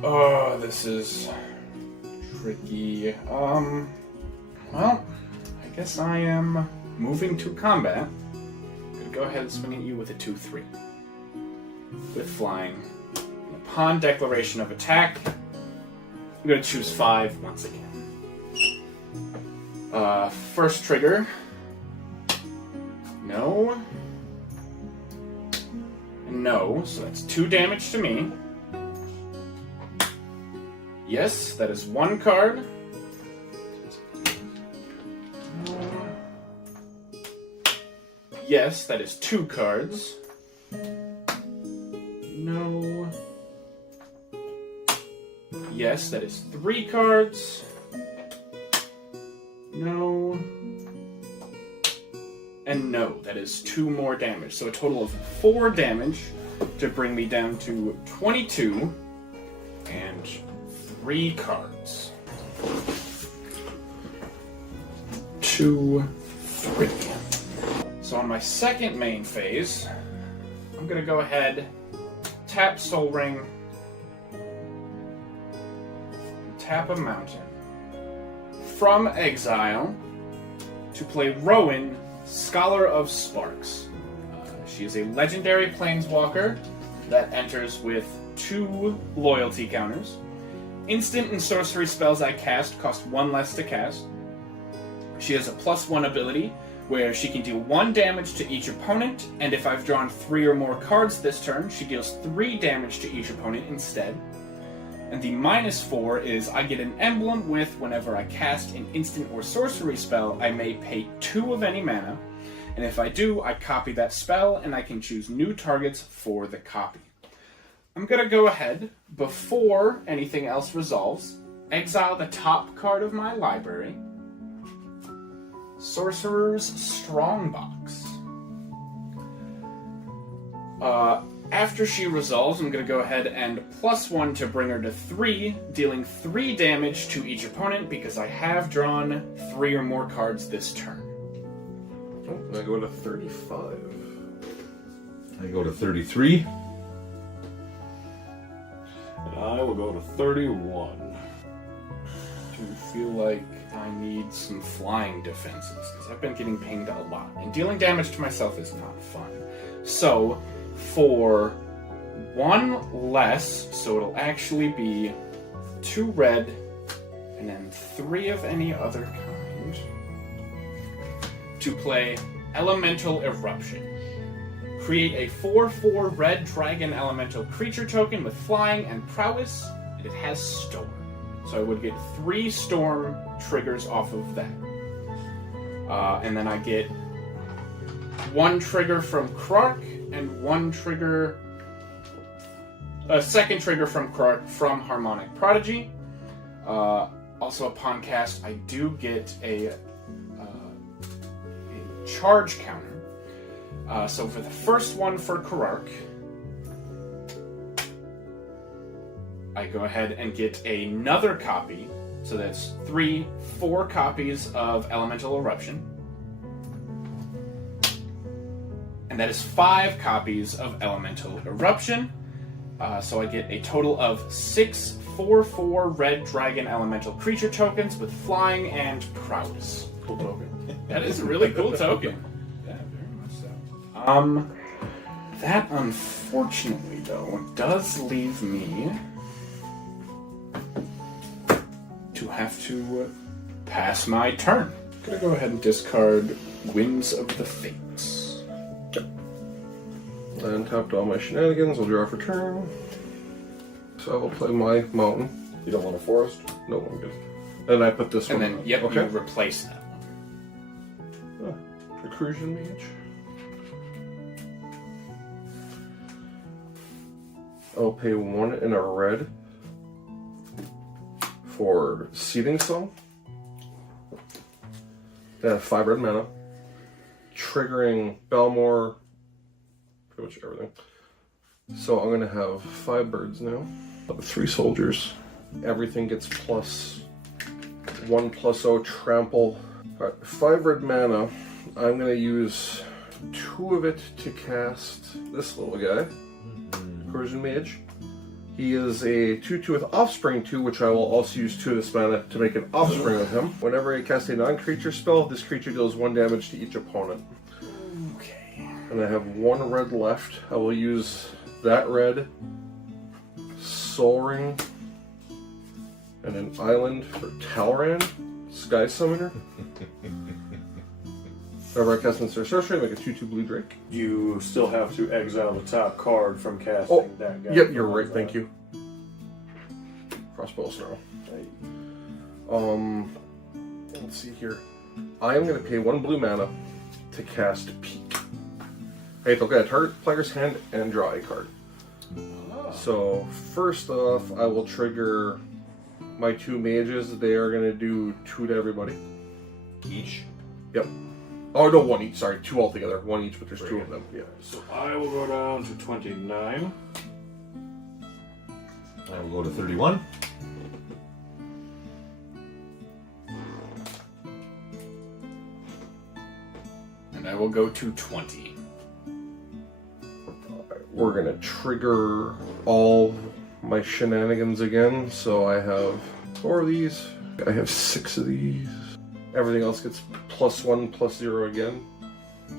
Oh, this is tricky. Well, I guess I am moving to combat. I'm gonna go ahead and swing at you with a 2/3. With flying. And upon declaration of attack, I'm gonna choose 5 once again. First trigger. No. No, so that's 2 damage to me. Yes, that is 1 card. Yes, that is 2 cards. No. Yes, that is 3 cards. No. And no, that is 2 more damage. So a total of 4 damage to bring me down to 22 and 3 cards. 2, 3. So on my second main phase, I'm going to go ahead, tap Soul Ring, tap a mountain. From exile to play Rowan, Scholar of Sparks. She is a legendary planeswalker that enters with 2 loyalty counters. Instant and sorcery spells I cast cost 1 less to cast. She has a +1 ability where she can deal 1 damage to each opponent, and if I've drawn 3 or more cards this turn, she deals 3 damage to each opponent instead. And the -4 is I get an emblem with whenever I cast an instant or sorcery spell, I may pay 2 of any mana, and if I do, I copy that spell, and I can choose new targets for the copy. I'm going to go ahead, before anything else resolves, exile the top card of my library, Sorcerer's Strongbox. After she resolves, I'm going to go ahead and +1 to bring her to 3, dealing 3 damage to each opponent because I have drawn 3 or more cards this turn. Oh, I go to 35. I go to 33. And I will go to 31. Do you feel like I need some flying defenses? Because I've been getting pinged a lot, and dealing damage to myself is not fun. So, for 1 less, so it'll actually be 2 red, and then 3 of any other kind, to play Elemental Eruption. Create a 4/4 red dragon elemental creature token with flying and prowess, and it has storm. So I would get 3 storm triggers off of that. And then I get 1 trigger from Krark, and 1 trigger... a second trigger from Krark from Harmonic Prodigy. Also upon cast, I do get a charge counter. So for the first one for Krark, I go ahead and get another copy. So that's 4 copies of Elemental Eruption. And that is 5 copies of Elemental Eruption. So I get a total of 6 4/4 red dragon elemental creature tokens with flying and prowess. cool token. That is a really cool token. Yeah, very much so. That unfortunately, though, does leave me to have to pass my turn. I'm gonna go ahead and discard Winds of the Fates. And tapped all my shenanigans. I'll draw for turn. So I will play my mountain. You don't want a forest? No, I'm good. And I put this And one. then, yep, Okay. you replace that one. Recrusion mage. I'll pay 1 in a red for Seething Song. Then 5 red mana. Triggering Balmore. Pretty much everything. So I'm gonna have 5 birds now. 3 soldiers. Everything gets +1/+0 trample. Alright, 5 red mana. I'm gonna use 2 of it to cast this little guy. Persian Mage. He is a 2/2 with Offspring 2, which I will also use 2 of this mana to make an Offspring of him. Whenever I cast a non-creature spell, this creature deals 1 damage to each opponent. Okay. And I have 1 red left. I will use that red, Soul Ring, and an island for Talran, Sky Summoner. Whenever I cast Instant Sorcery, I make a 2/2 blue drake. You still have to exile the top card from casting that guy. Yep, you're right, thank you. Crossbow Snarl. Let's see here. I am going to pay 1 blue mana to cast Peak. I have to look at a target player's hand and draw a card. So, first off, I will trigger my 2 mages. They are going to do 2 to everybody. Each. Yep. Oh, no, 1 each. Sorry, 2 altogether. 1 each, but there's 2 of them. Yeah. So I will go down to 29. I will go to 31. And I will go to 20. We're going to trigger all my shenanigans again. So I have 4 of these. I have 6 of these. Everything else gets +1/+0 again.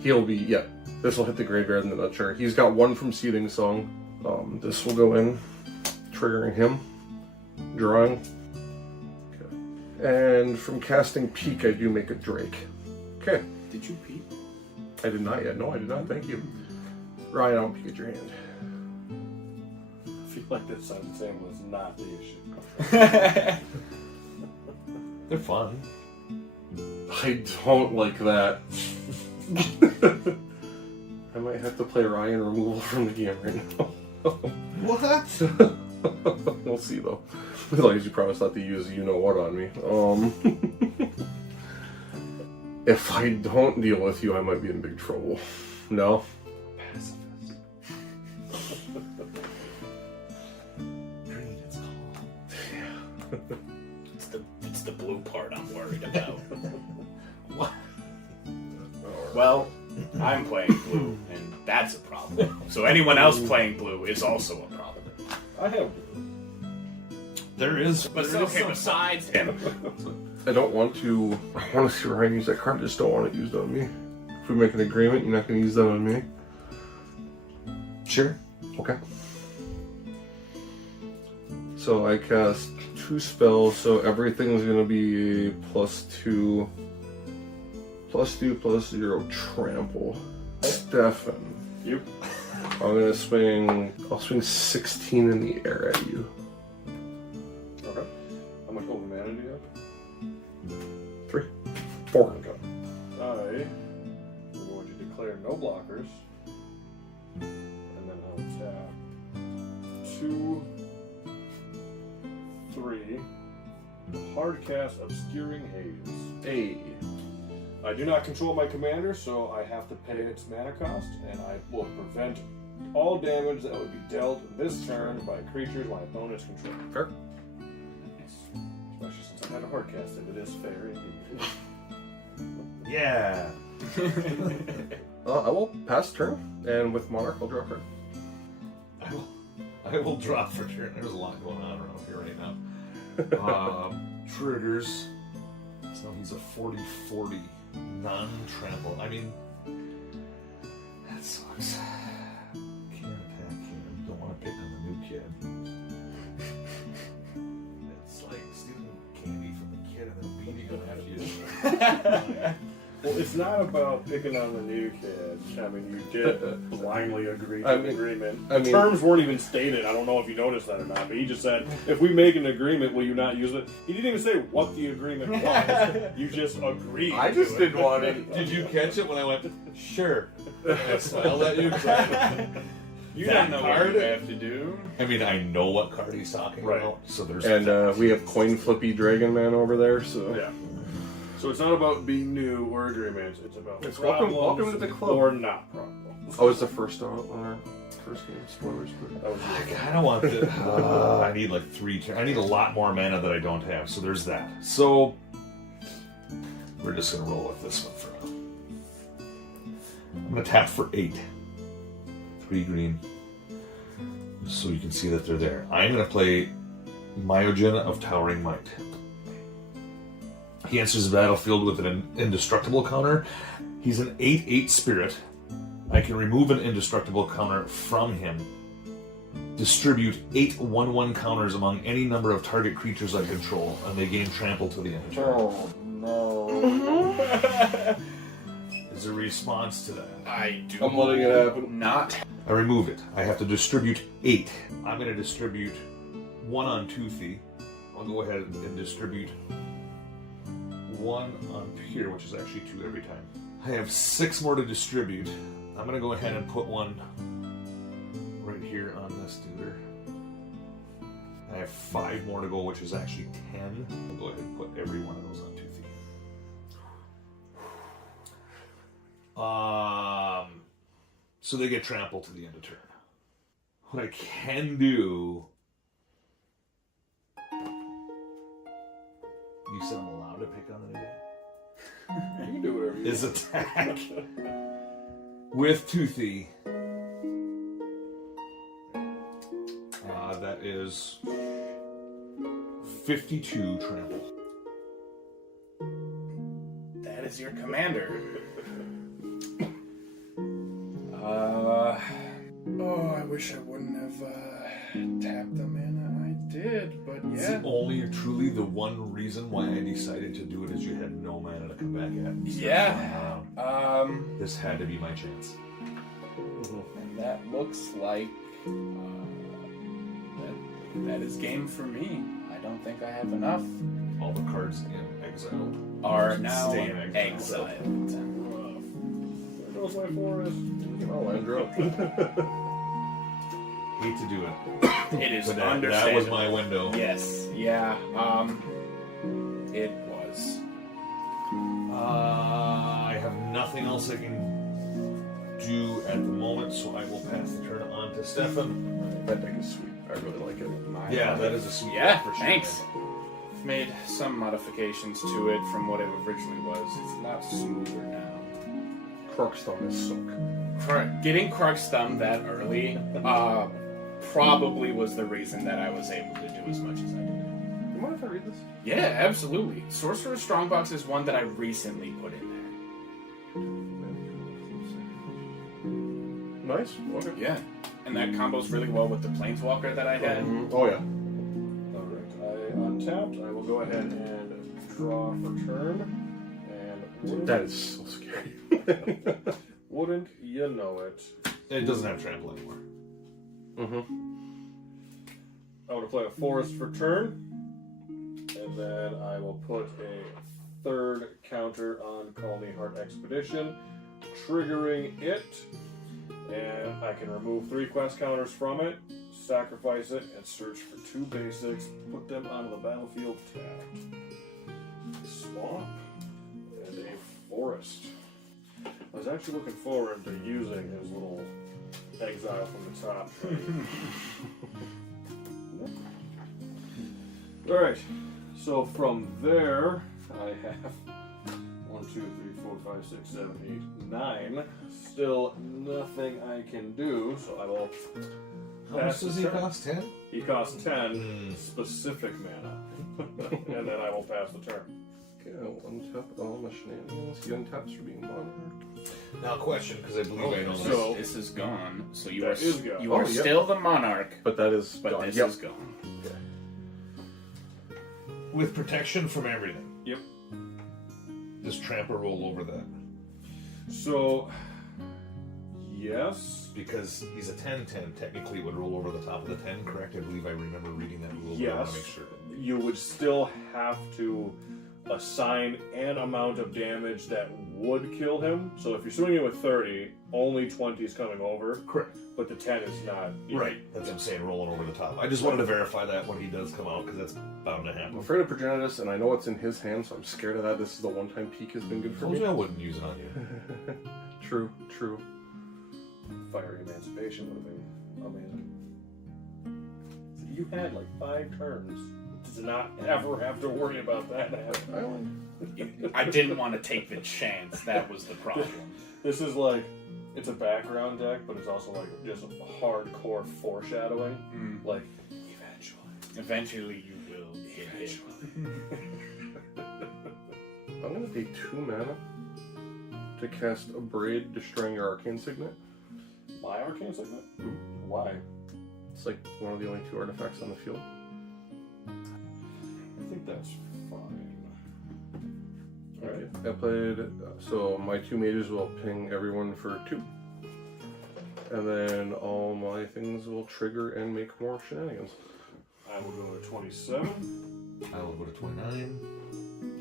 He'll be, yeah, this will hit the graveyard and then I'll trigger. He's got 1 from Seething Song. This will go in, triggering him, drawing. Okay. And from casting Peak, I do make a Drake. Okay. Did you peek? I did not yet. No, I did not. Thank you. Ryan, I'll peek at your hand. I feel like that Silent Table is not the issue. They're fun. I don't like that. I might have to play Ryan removal from the game right now. What? We'll see though. As long as you promise not to use you know what on me. If I don't deal with you, I might be in big trouble. No? Pacifist. Green is calm. It's the blue part I'm worried about. What? Well, I'm playing blue, and that's a problem. So anyone else playing blue is also a problem. I have. There is. But there is okay, some- besides him. I don't want to. I want to see Ryan use that card, I just don't want it used on me. If we make an agreement, you're not going to use that on me? Sure. Okay. So I cast 2 spells, so everything's gonna be +2/+0 trample. Stefan. You. I'll swing 16 in the air at you. Okay. How much open mana do you have? 3. 4. Okay. I am going to declare no blockers. And then I'll tap 2, 3. Hard cast Obscuring Haze. Hey. I do not control my commander, so I have to pay its mana cost, and I will prevent all damage that would be dealt this turn by creatures my opponents control. Fair. Especially since I had a hard cast, and it is fair indeed. Yeah. I will pass turn, and with Monarch, I'll draw a card. I will drop for turn. There's a lot going on around here right now. Triggers. So he's a 40-40 non-trample. I mean, that sucks. Can't attack him. Don't want to pick on the new kid. It's like stealing candy from the kid and then beating him after you. Well, it's not about picking on the new kid. I mean, you did blindly agree to an agreement. The terms weren't even stated. I don't know if you noticed that or not, but he just said, if we make an agreement, will you not use it? He didn't even say what the agreement was. You just agreed. I just didn't want it. Did you catch it when I went, sure? I'll let you try it. You don't know what you have to do. I mean, I know what card he's talking about. So there's we have coin flippy dragon man over there. So Yeah. So it's not about being new or agreements. It's about welcome to the club. or not problems. Oh, it's the first on our first game. Spoilers. But That was I don't want this. I need like 3 turns. I need a lot more mana that I don't have. So there's that. So we're just gonna roll with this one for now. I'm gonna tap for 8. 3 green. So you can see that they're there. I'm gonna play Myojin of Towering Might. He enters the battlefield with an indestructible counter. He's an 8/8 spirit. I can remove an indestructible counter from him. Distribute 8 1/1 counters among any number of target creatures I control, and they gain trample to the end of turn. Oh no. Is a response to that. I do. I'm letting it happen. Not. I remove it. I have to distribute 8. I'm going to distribute 1 on Toothy. I'll go ahead and distribute 1 on here, which is actually 2 every time. I have 6 more to distribute. I'm going to go ahead and put 1 right here on this dude. I have 5 more to go, which is actually 10. I'll go ahead and put every one of those on Toothy. So they get trampled to the end of turn. What I can do... You said I'm allowed to pick on the new guy? You can do whatever you Is attack with Toothy. That is 52 trample. That is your commander. I wish I wouldn't have tapped the mana I did, but It's yeah. only truly the one reason why I decided to do it is you had no mana to come back at. Yeah. This had to be my chance. And that looks like that is game for me. I don't think I have enough. All the cards in exile Are now stay in exile. exiled. There goes my forest. I'll land drop. Hate to do it. It is But that understandable. was my window. Yes. Yeah. It was. I have nothing else I can do at the moment, so I will pass the turn on to Stefan. That deck is sweet. I really like it. Yeah, that is a sweet Yeah. deck for sure. Thanks. I've made some modifications to it from what it originally was. It's a lot smoother now. Krark's thumb is soak. Getting Krark's thumb that early probably was the reason that I was able to do as much as I did. Do you mind if I read this? Yeah, absolutely. Sorcerer's Strongbox is one that I recently put in there. Nice. Okay. Yeah, and that combos really well with the Planeswalker that I had. Oh yeah. Alright, I untapped. I will go ahead and draw for turn. And That is so scary. wouldn't you know it? It doesn't have trample anymore. I want to play a forest for turn. And then I will put a 3rd counter on Call Me Heart Expedition, triggering it. And I can remove 3 quest counters from it, sacrifice it, and search for 2 basics, put them onto the battlefield tapped. Swamp and a forest. I was actually looking forward to using his little exile from the top. Alright, so from there, I have 1, 2, 3, 4, 5, 6, 7, 8, 9. Still nothing I can do, so I will. How much does he cost? 10? He costs 10 specific mana. And then I will pass the turn. Okay, I'll untap all my shenanigans. He untaps for being monarch. Now, question, because I believe I know this. So this is gone. So you are That is gone. you are Oh, yep. still the monarch, But that is but gone. this Yep. is gone. With protection from everything. Yep. Does Tramper roll over that? So, yes. Because he's a 10-10, technically it would roll over the top of the 10, correct? I believe I remember reading that rule. But I want to Yes. make sure. You would still have to assign an amount of damage that would kill him. So if you're swinging with 30, only 20 is coming over, Correct. but the 10 is not. Right. That's what I'm saying, rolling over the top. I just wanted to verify that when he does come out, because that's bound to I'm happen. afraid of Progenitus, and I know it's in his hands, so I'm scared of that. This is the one-time peak has been good for Told me. you I wouldn't use it on you. True, true. Fire Emancipation would have been amazing. So you had like 5 turns to not ever have to worry about that happening. I didn't want to take the chance. That was the problem. This is like, it's a background deck, but it's also like just hardcore foreshadowing. Like, Eventually, you will get hit. I'm gonna pay 2 mana to cast a Braid, destroying your Arcane Signet. my Arcane Signet? Why? It's like one of the only 2 artifacts on the field. I think that's fine. Alright. I played, so my 2 mages will ping everyone for 2. And then all my things will trigger and make more shenanigans. I will go to 27. I will go to 29.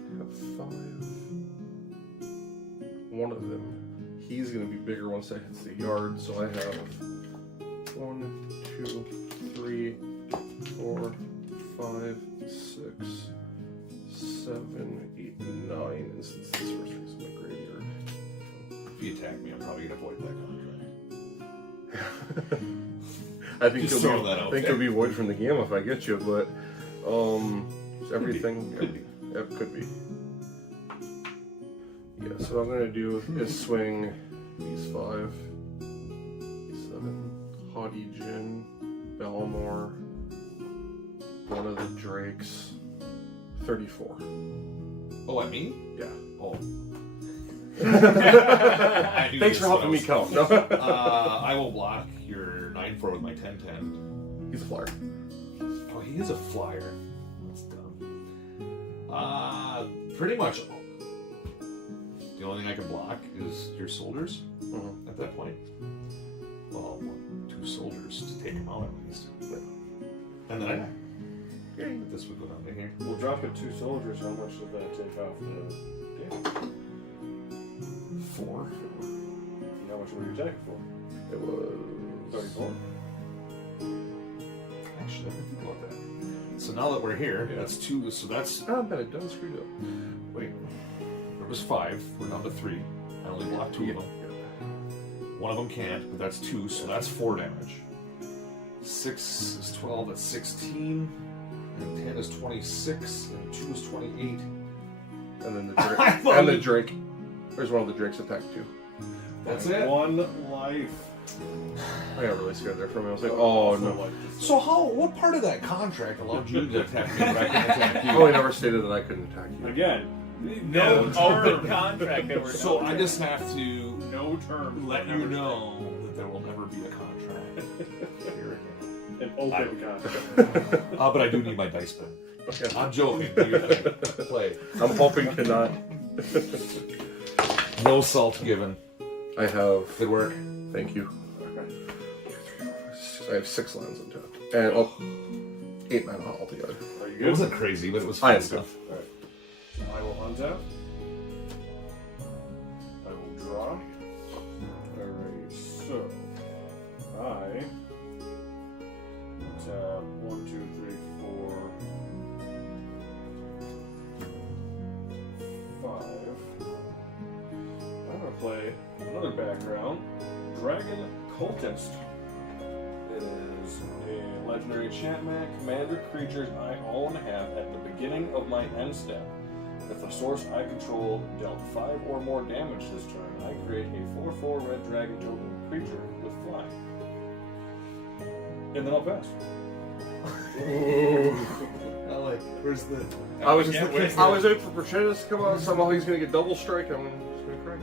I have 5. One of them, he's gonna be bigger once that hits the yard, so I have 1, 2, 3, 4, 5, 6, 7, 8, 9 instances of sorceries in my graveyard. If you attack me, I'm probably going to avoid that contract. I think Just you'll throw be, that out I think there. you'll be void from the game if I get you, but everything Could be. It could be. Yeah, so what I'm gonna do is swing these 5, 7, Haughty Jin, Balmore, one of the Drakes, 34. Oh, at me? Yeah. Oh. I knew Thanks this for helping when me I count. was- No. I will block your 9-4 with my 10-10. He's a flyer. Oh, he is a flyer. That's dumb. Pretty much. The only thing I can block is your soldiers Mhm. at that point. Well, 2 soldiers to take them out at least. And then I. This would go down to here. We'll drop it 2 soldiers. How much does that take off the damage? 4. How much were you attacking for? It was 34. Actually, I didn't think about that. So now that we're here, that's 2. So that's. I bet it done screwed up. Wait. There was 5. We're down to 3. I only blocked 2 of them. One of them can't, but that's 2, so that's 4 damage. 6 is 12, that's 16. And 10 is 26, and 2 is 28. And then the I Drake. thought And the you- Drake. There's one of the Drakes attacked too. That's it? 1 life. I got really scared there for a minute. I was like, oh So, no. like, So what part of that contract allowed you to attack me but I couldn't attack you? Oh, he never stated that I couldn't attack you. again, No no open term. contract. There were So no I just have to No term. let you know that there will never be a contract here again. An open contract. But I do need my dice pen. Okay. I'm joking. Do your thing. Play. I'm hoping to not. No salt given. I have. Good work. Thank you. I have 6 lands untapped. And 8 mana altogether. Are you It good? wasn't crazy, but it was I fun am stuff. I will untap. I will draw. Alright, so I tap 1, 2, 3, 4, 5. I'm gonna play another background, Dragon Cultist. It is a legendary enchantment. Commander creatures I own have at the beginning of my end step. If a source I control dealt 5 or more damage this turn, I create a 4/4 red dragon token creature with fly. And then I'll pass. I'm like, where's the? I was Can't wait. I was waiting for Progenitus to come out. Somehow he's gonna get double strike. I'm just gonna cry.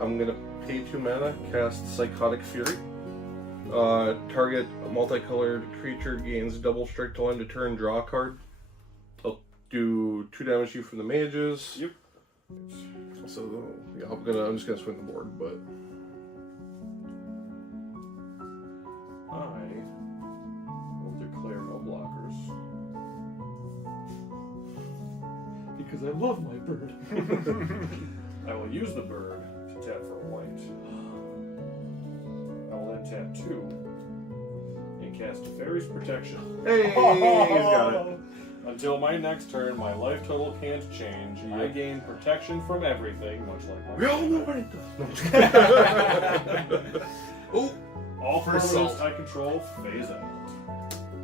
I'm gonna pay 2 mana, cast Psychotic Fury. Target multicolored creature gains double strike till end of turn. Draw a card. I'll do 2 damage to you from the mages. Yep. So yeah, I'm just gonna swing the board, but I will declare no blockers. Because I love my bird. I will use the bird to tap for a white. I will then tap 2 and cast Fairy's Protection. hey, he's got it. Until my next turn, my life total can't change. I gain protection from everything, much like my We all know what it does. Oh, all For permanents salt. I control phase out.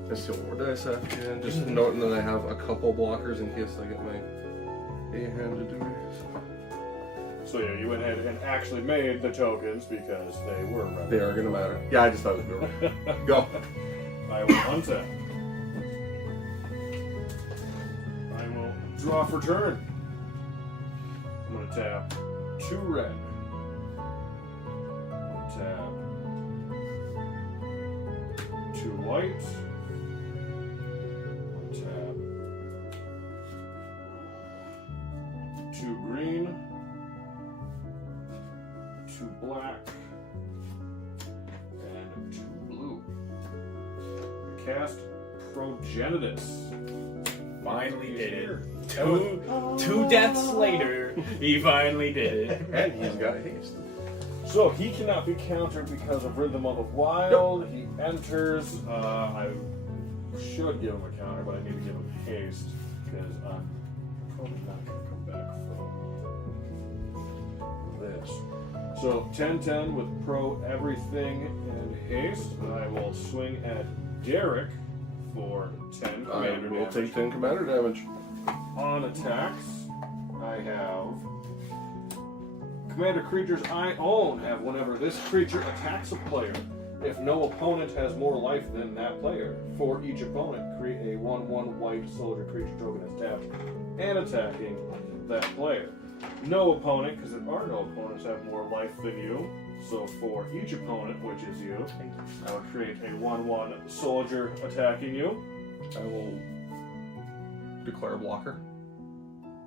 Let's steal more dice after and just noting that I have a couple blockers in case I get my A-hand to do it. So yeah, you went ahead and actually made the tokens because they were relevant. They are gonna matter. Yeah, I just thought it was good. Go. I will untap. I will draw for turn. I'm gonna tap 2 red. I'm gonna tap 2 white. I'm gonna tap 2 green. 2 black. And 2 blue. Cast Progenitus. Finally did it. Here. Two deaths later, he finally did it. And he's got haste. So he cannot be countered because of Rhythm of the Wild. He enters. I should give him a counter, but I need to give him haste because I'm probably not going to come back from this. So 10-10 with Pro Everything and haste. And I will swing at Derek for 10 I commander will damage. take 10 commander damage. On attacks, I have commander creatures I own have whenever this creature attacks a player. If no opponent has more life than that player, for each opponent, create a 1/1 white soldier creature token as tapped and attacking that player. No opponent, because there are no opponents, have more life than you. So for each opponent, which is you, I will create a 1/1 soldier attacking you. I will declare a blocker.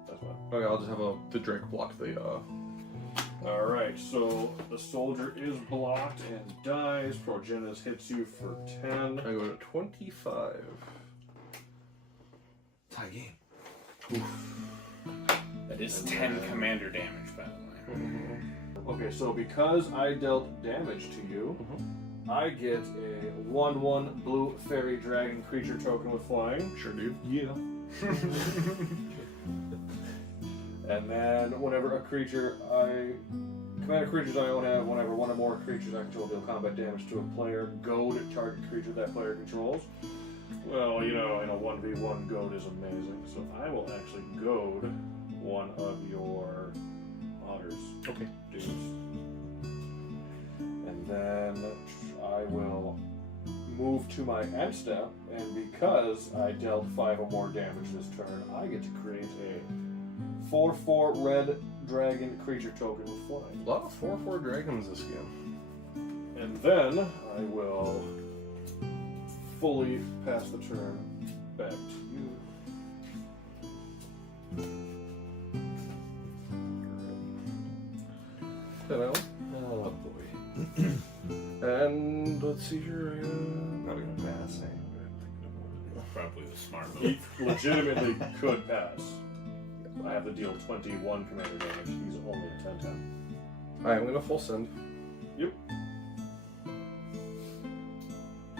That's what. Okay, I'll just have the Drake block the Alright, so the soldier is blocked and dies. Progenitus hits you for 10. I go to 25. tie game. That is 10 commander damage, by the way. Okay, so because I dealt damage to you, I get a 1/1 blue fairy dragon creature token with flying. Sure, dude. Yeah. And then whenever commander creatures I own have, whenever one or more creatures I control deal combat damage to a player, goad target creature that player controls. Well, you know, in a 1v1, goad is amazing. So I will actually goad one of your otters. Okay. Dudes. And then I will move to my end step, and because I dealt 5 or more damage this turn, I get to create a 4/4 red dragon creature token with flying. A lot of 4/4 dragons this game. And then I will fully pass the turn back to you. Hello. Oh boy. And let's see here. Not even passing. Probably the smart He move. legitimately could pass. I have to deal 21 commander damage. He's only a 10-10. Alright, I'm gonna full send. Yep.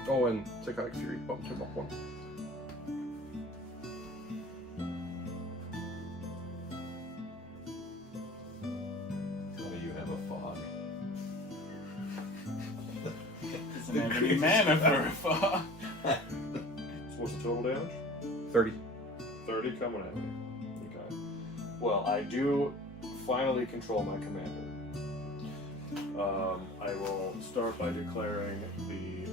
Oh, and Psychotic Fury bumped him up 1. Tell me you have a fog. Doesn't have any mana for a fog. So what's the total damage? 30. 30 coming at me. Okay. Well, I do finally control my commander. I will start by declaring the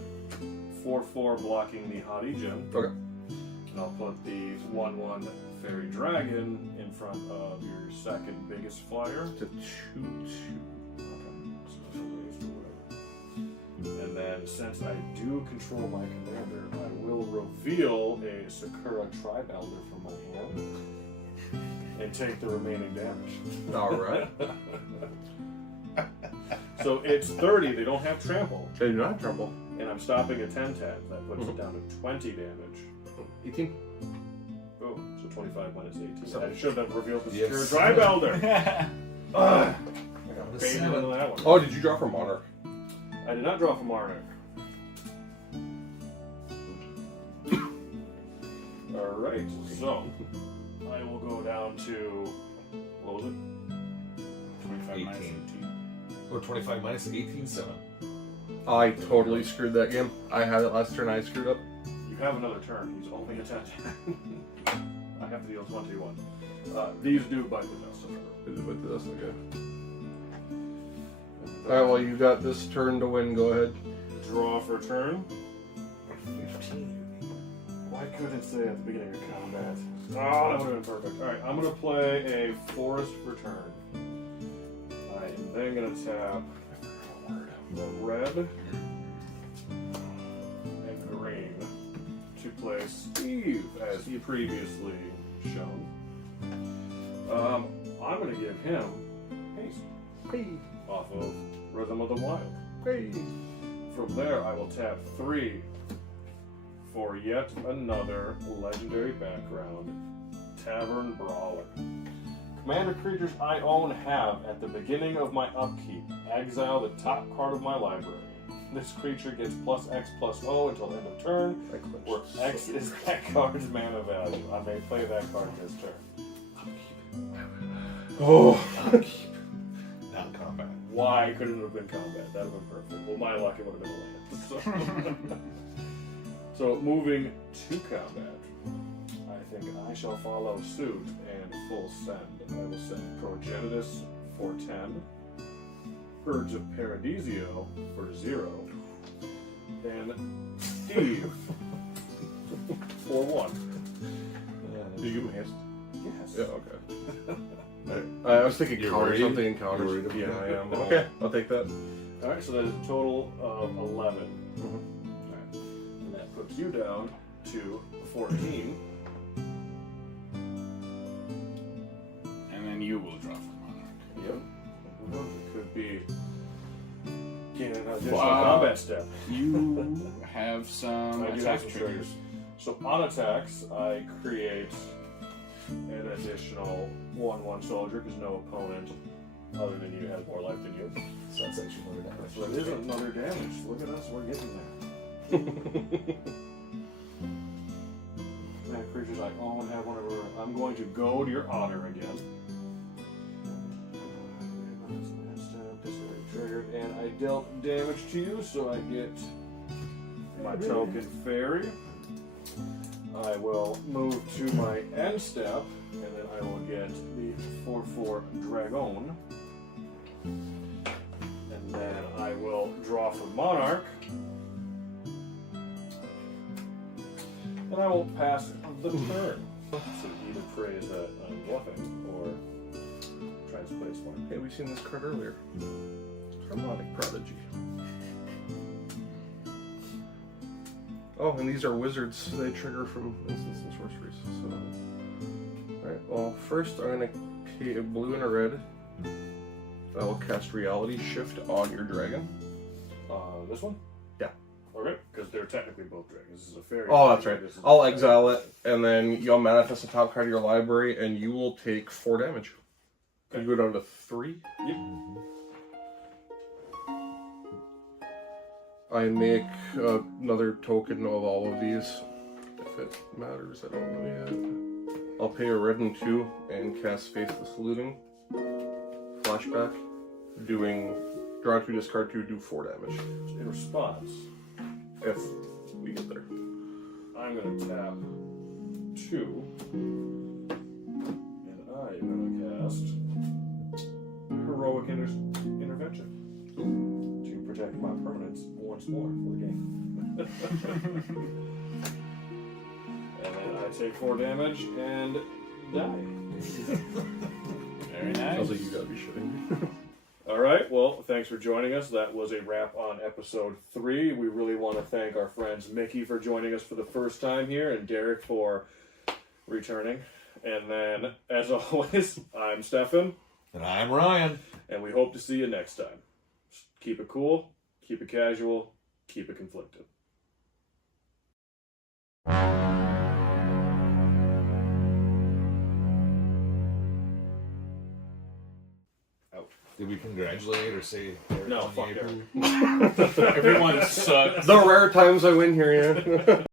4/4 blocking the Hot Egen. Okay. And I'll put the 1/1 Fairy Dragon in front of your second biggest flyer. It's a 2/2. And then, since I do control my commander, I will reveal a Sakura Tribe Elder from my hand and take the remaining damage. Alright. So it's 30, they don't have trample, They do not tremble. and I'm stopping at 10 tab. That puts it down to 20 damage. 18. Oh, so 25 minus 18. So- I should have revealed the Yes. Sakura Tribe Elder. Ugh. I got a baited 7. into that one. Oh, did you draw from Monarch? I did not draw from Monarch. Alright, so I will go down to, what was it? 25 minus 18. 18. Or 25 minus 18, 7. I totally screwed that game. I had it last turn, I screwed up. You have another turn. He's only a 10. I have to deal 21. These do bite the dust, however. Is it with this? Okay. Alright, well, you got this turn to win. Go ahead. Draw for turn. 15. Why couldn't it say at the beginning of combat? Oh, that would have been perfect. Alright, I'm going to play a forest for turn. I am then going to tap the red and green to play Steve, as he previously shown. I'm going to give him haste Hey. off of Rhythm of the Wild. Hey. From there, I will tap 3 for yet another legendary background, Tavern Brawler. Commander creatures I own have, at the beginning of my upkeep, exile the top card of my library. This creature gets +X/+0 until end of turn, where X is that card's mana value. I may play that card this turn. Oh. Not combat. Why couldn't it have been combat? That would have been perfect. Well, my luck, it would have been land. So moving to combat, I think I shall follow suit and full send. I will send Progenitus for 10, Urge of Paradisio for 0, and Steve for 1. Do you give him haste? Yes. Yeah, okay. I was thinking You're counter worried? something and counter. You're worried Yeah, I am. Okay, I'll take that. Alright, so that is a total of 11. Mhm. Alright. And that puts you down to 14. And then you will draw from Monarch. Yep. Who knows? It could be gain an additional Wow. combat step. You have some I do have attack some triggers. So on attacks, I create an additional 1/1 soldier because no opponent other than you has more life than you. So that's actually another damage. So it is another damage. Look at us, we're getting there. Man, creatures I own have whatever. I'm going to go to your honor again. Triggered, and I dealt damage to you, so I get my token fairy. I will move to my end step, and then I will get the 4/4 Dragon. And then I will draw for Monarch. And I will pass the turn. So either praise that I'm bluffing or tries to play smart. Hey, we've seen this card earlier. Harmonic Prodigy. Oh, and these are wizards. They trigger from instants and sorceries. So, alright, well, first I'm going to pay a blue and a red. I will cast Reality Shift on your dragon. This one? Yeah. Okay, because they're technically both dragons. This is a fairy. Oh, that's right. This is I'll a exile it, and then you'll manifest the top card of your library, and you will take 4 damage. Okay. You go down to 3. Yep. I make another token of all of these, if it matters. I don't know yet. I'll pay a red and 2 and cast Faithless Looting. Flashback, doing draw 2, discard 2, do 4 damage. In response, If we get there. I'm going to tap 2. And I am going to cast Heroic Intervention to protect my permanents once more for the game. And then I take 4 damage and die. Very I was nice. like, you gotta be shitting me. Alright, well, thanks for joining us. That was a wrap on episode 3. We really want to thank our friends Mickey for joining us for the first time here, and Derek for returning. And then, as always, I'm Stefan, And I'm Ryan. and we hope to see you next time. Keep it cool, keep it casual, keep it conflicted. Did we congratulate or say? No, fuck April? Derek. Everyone sucks. The rare times I win here, yeah.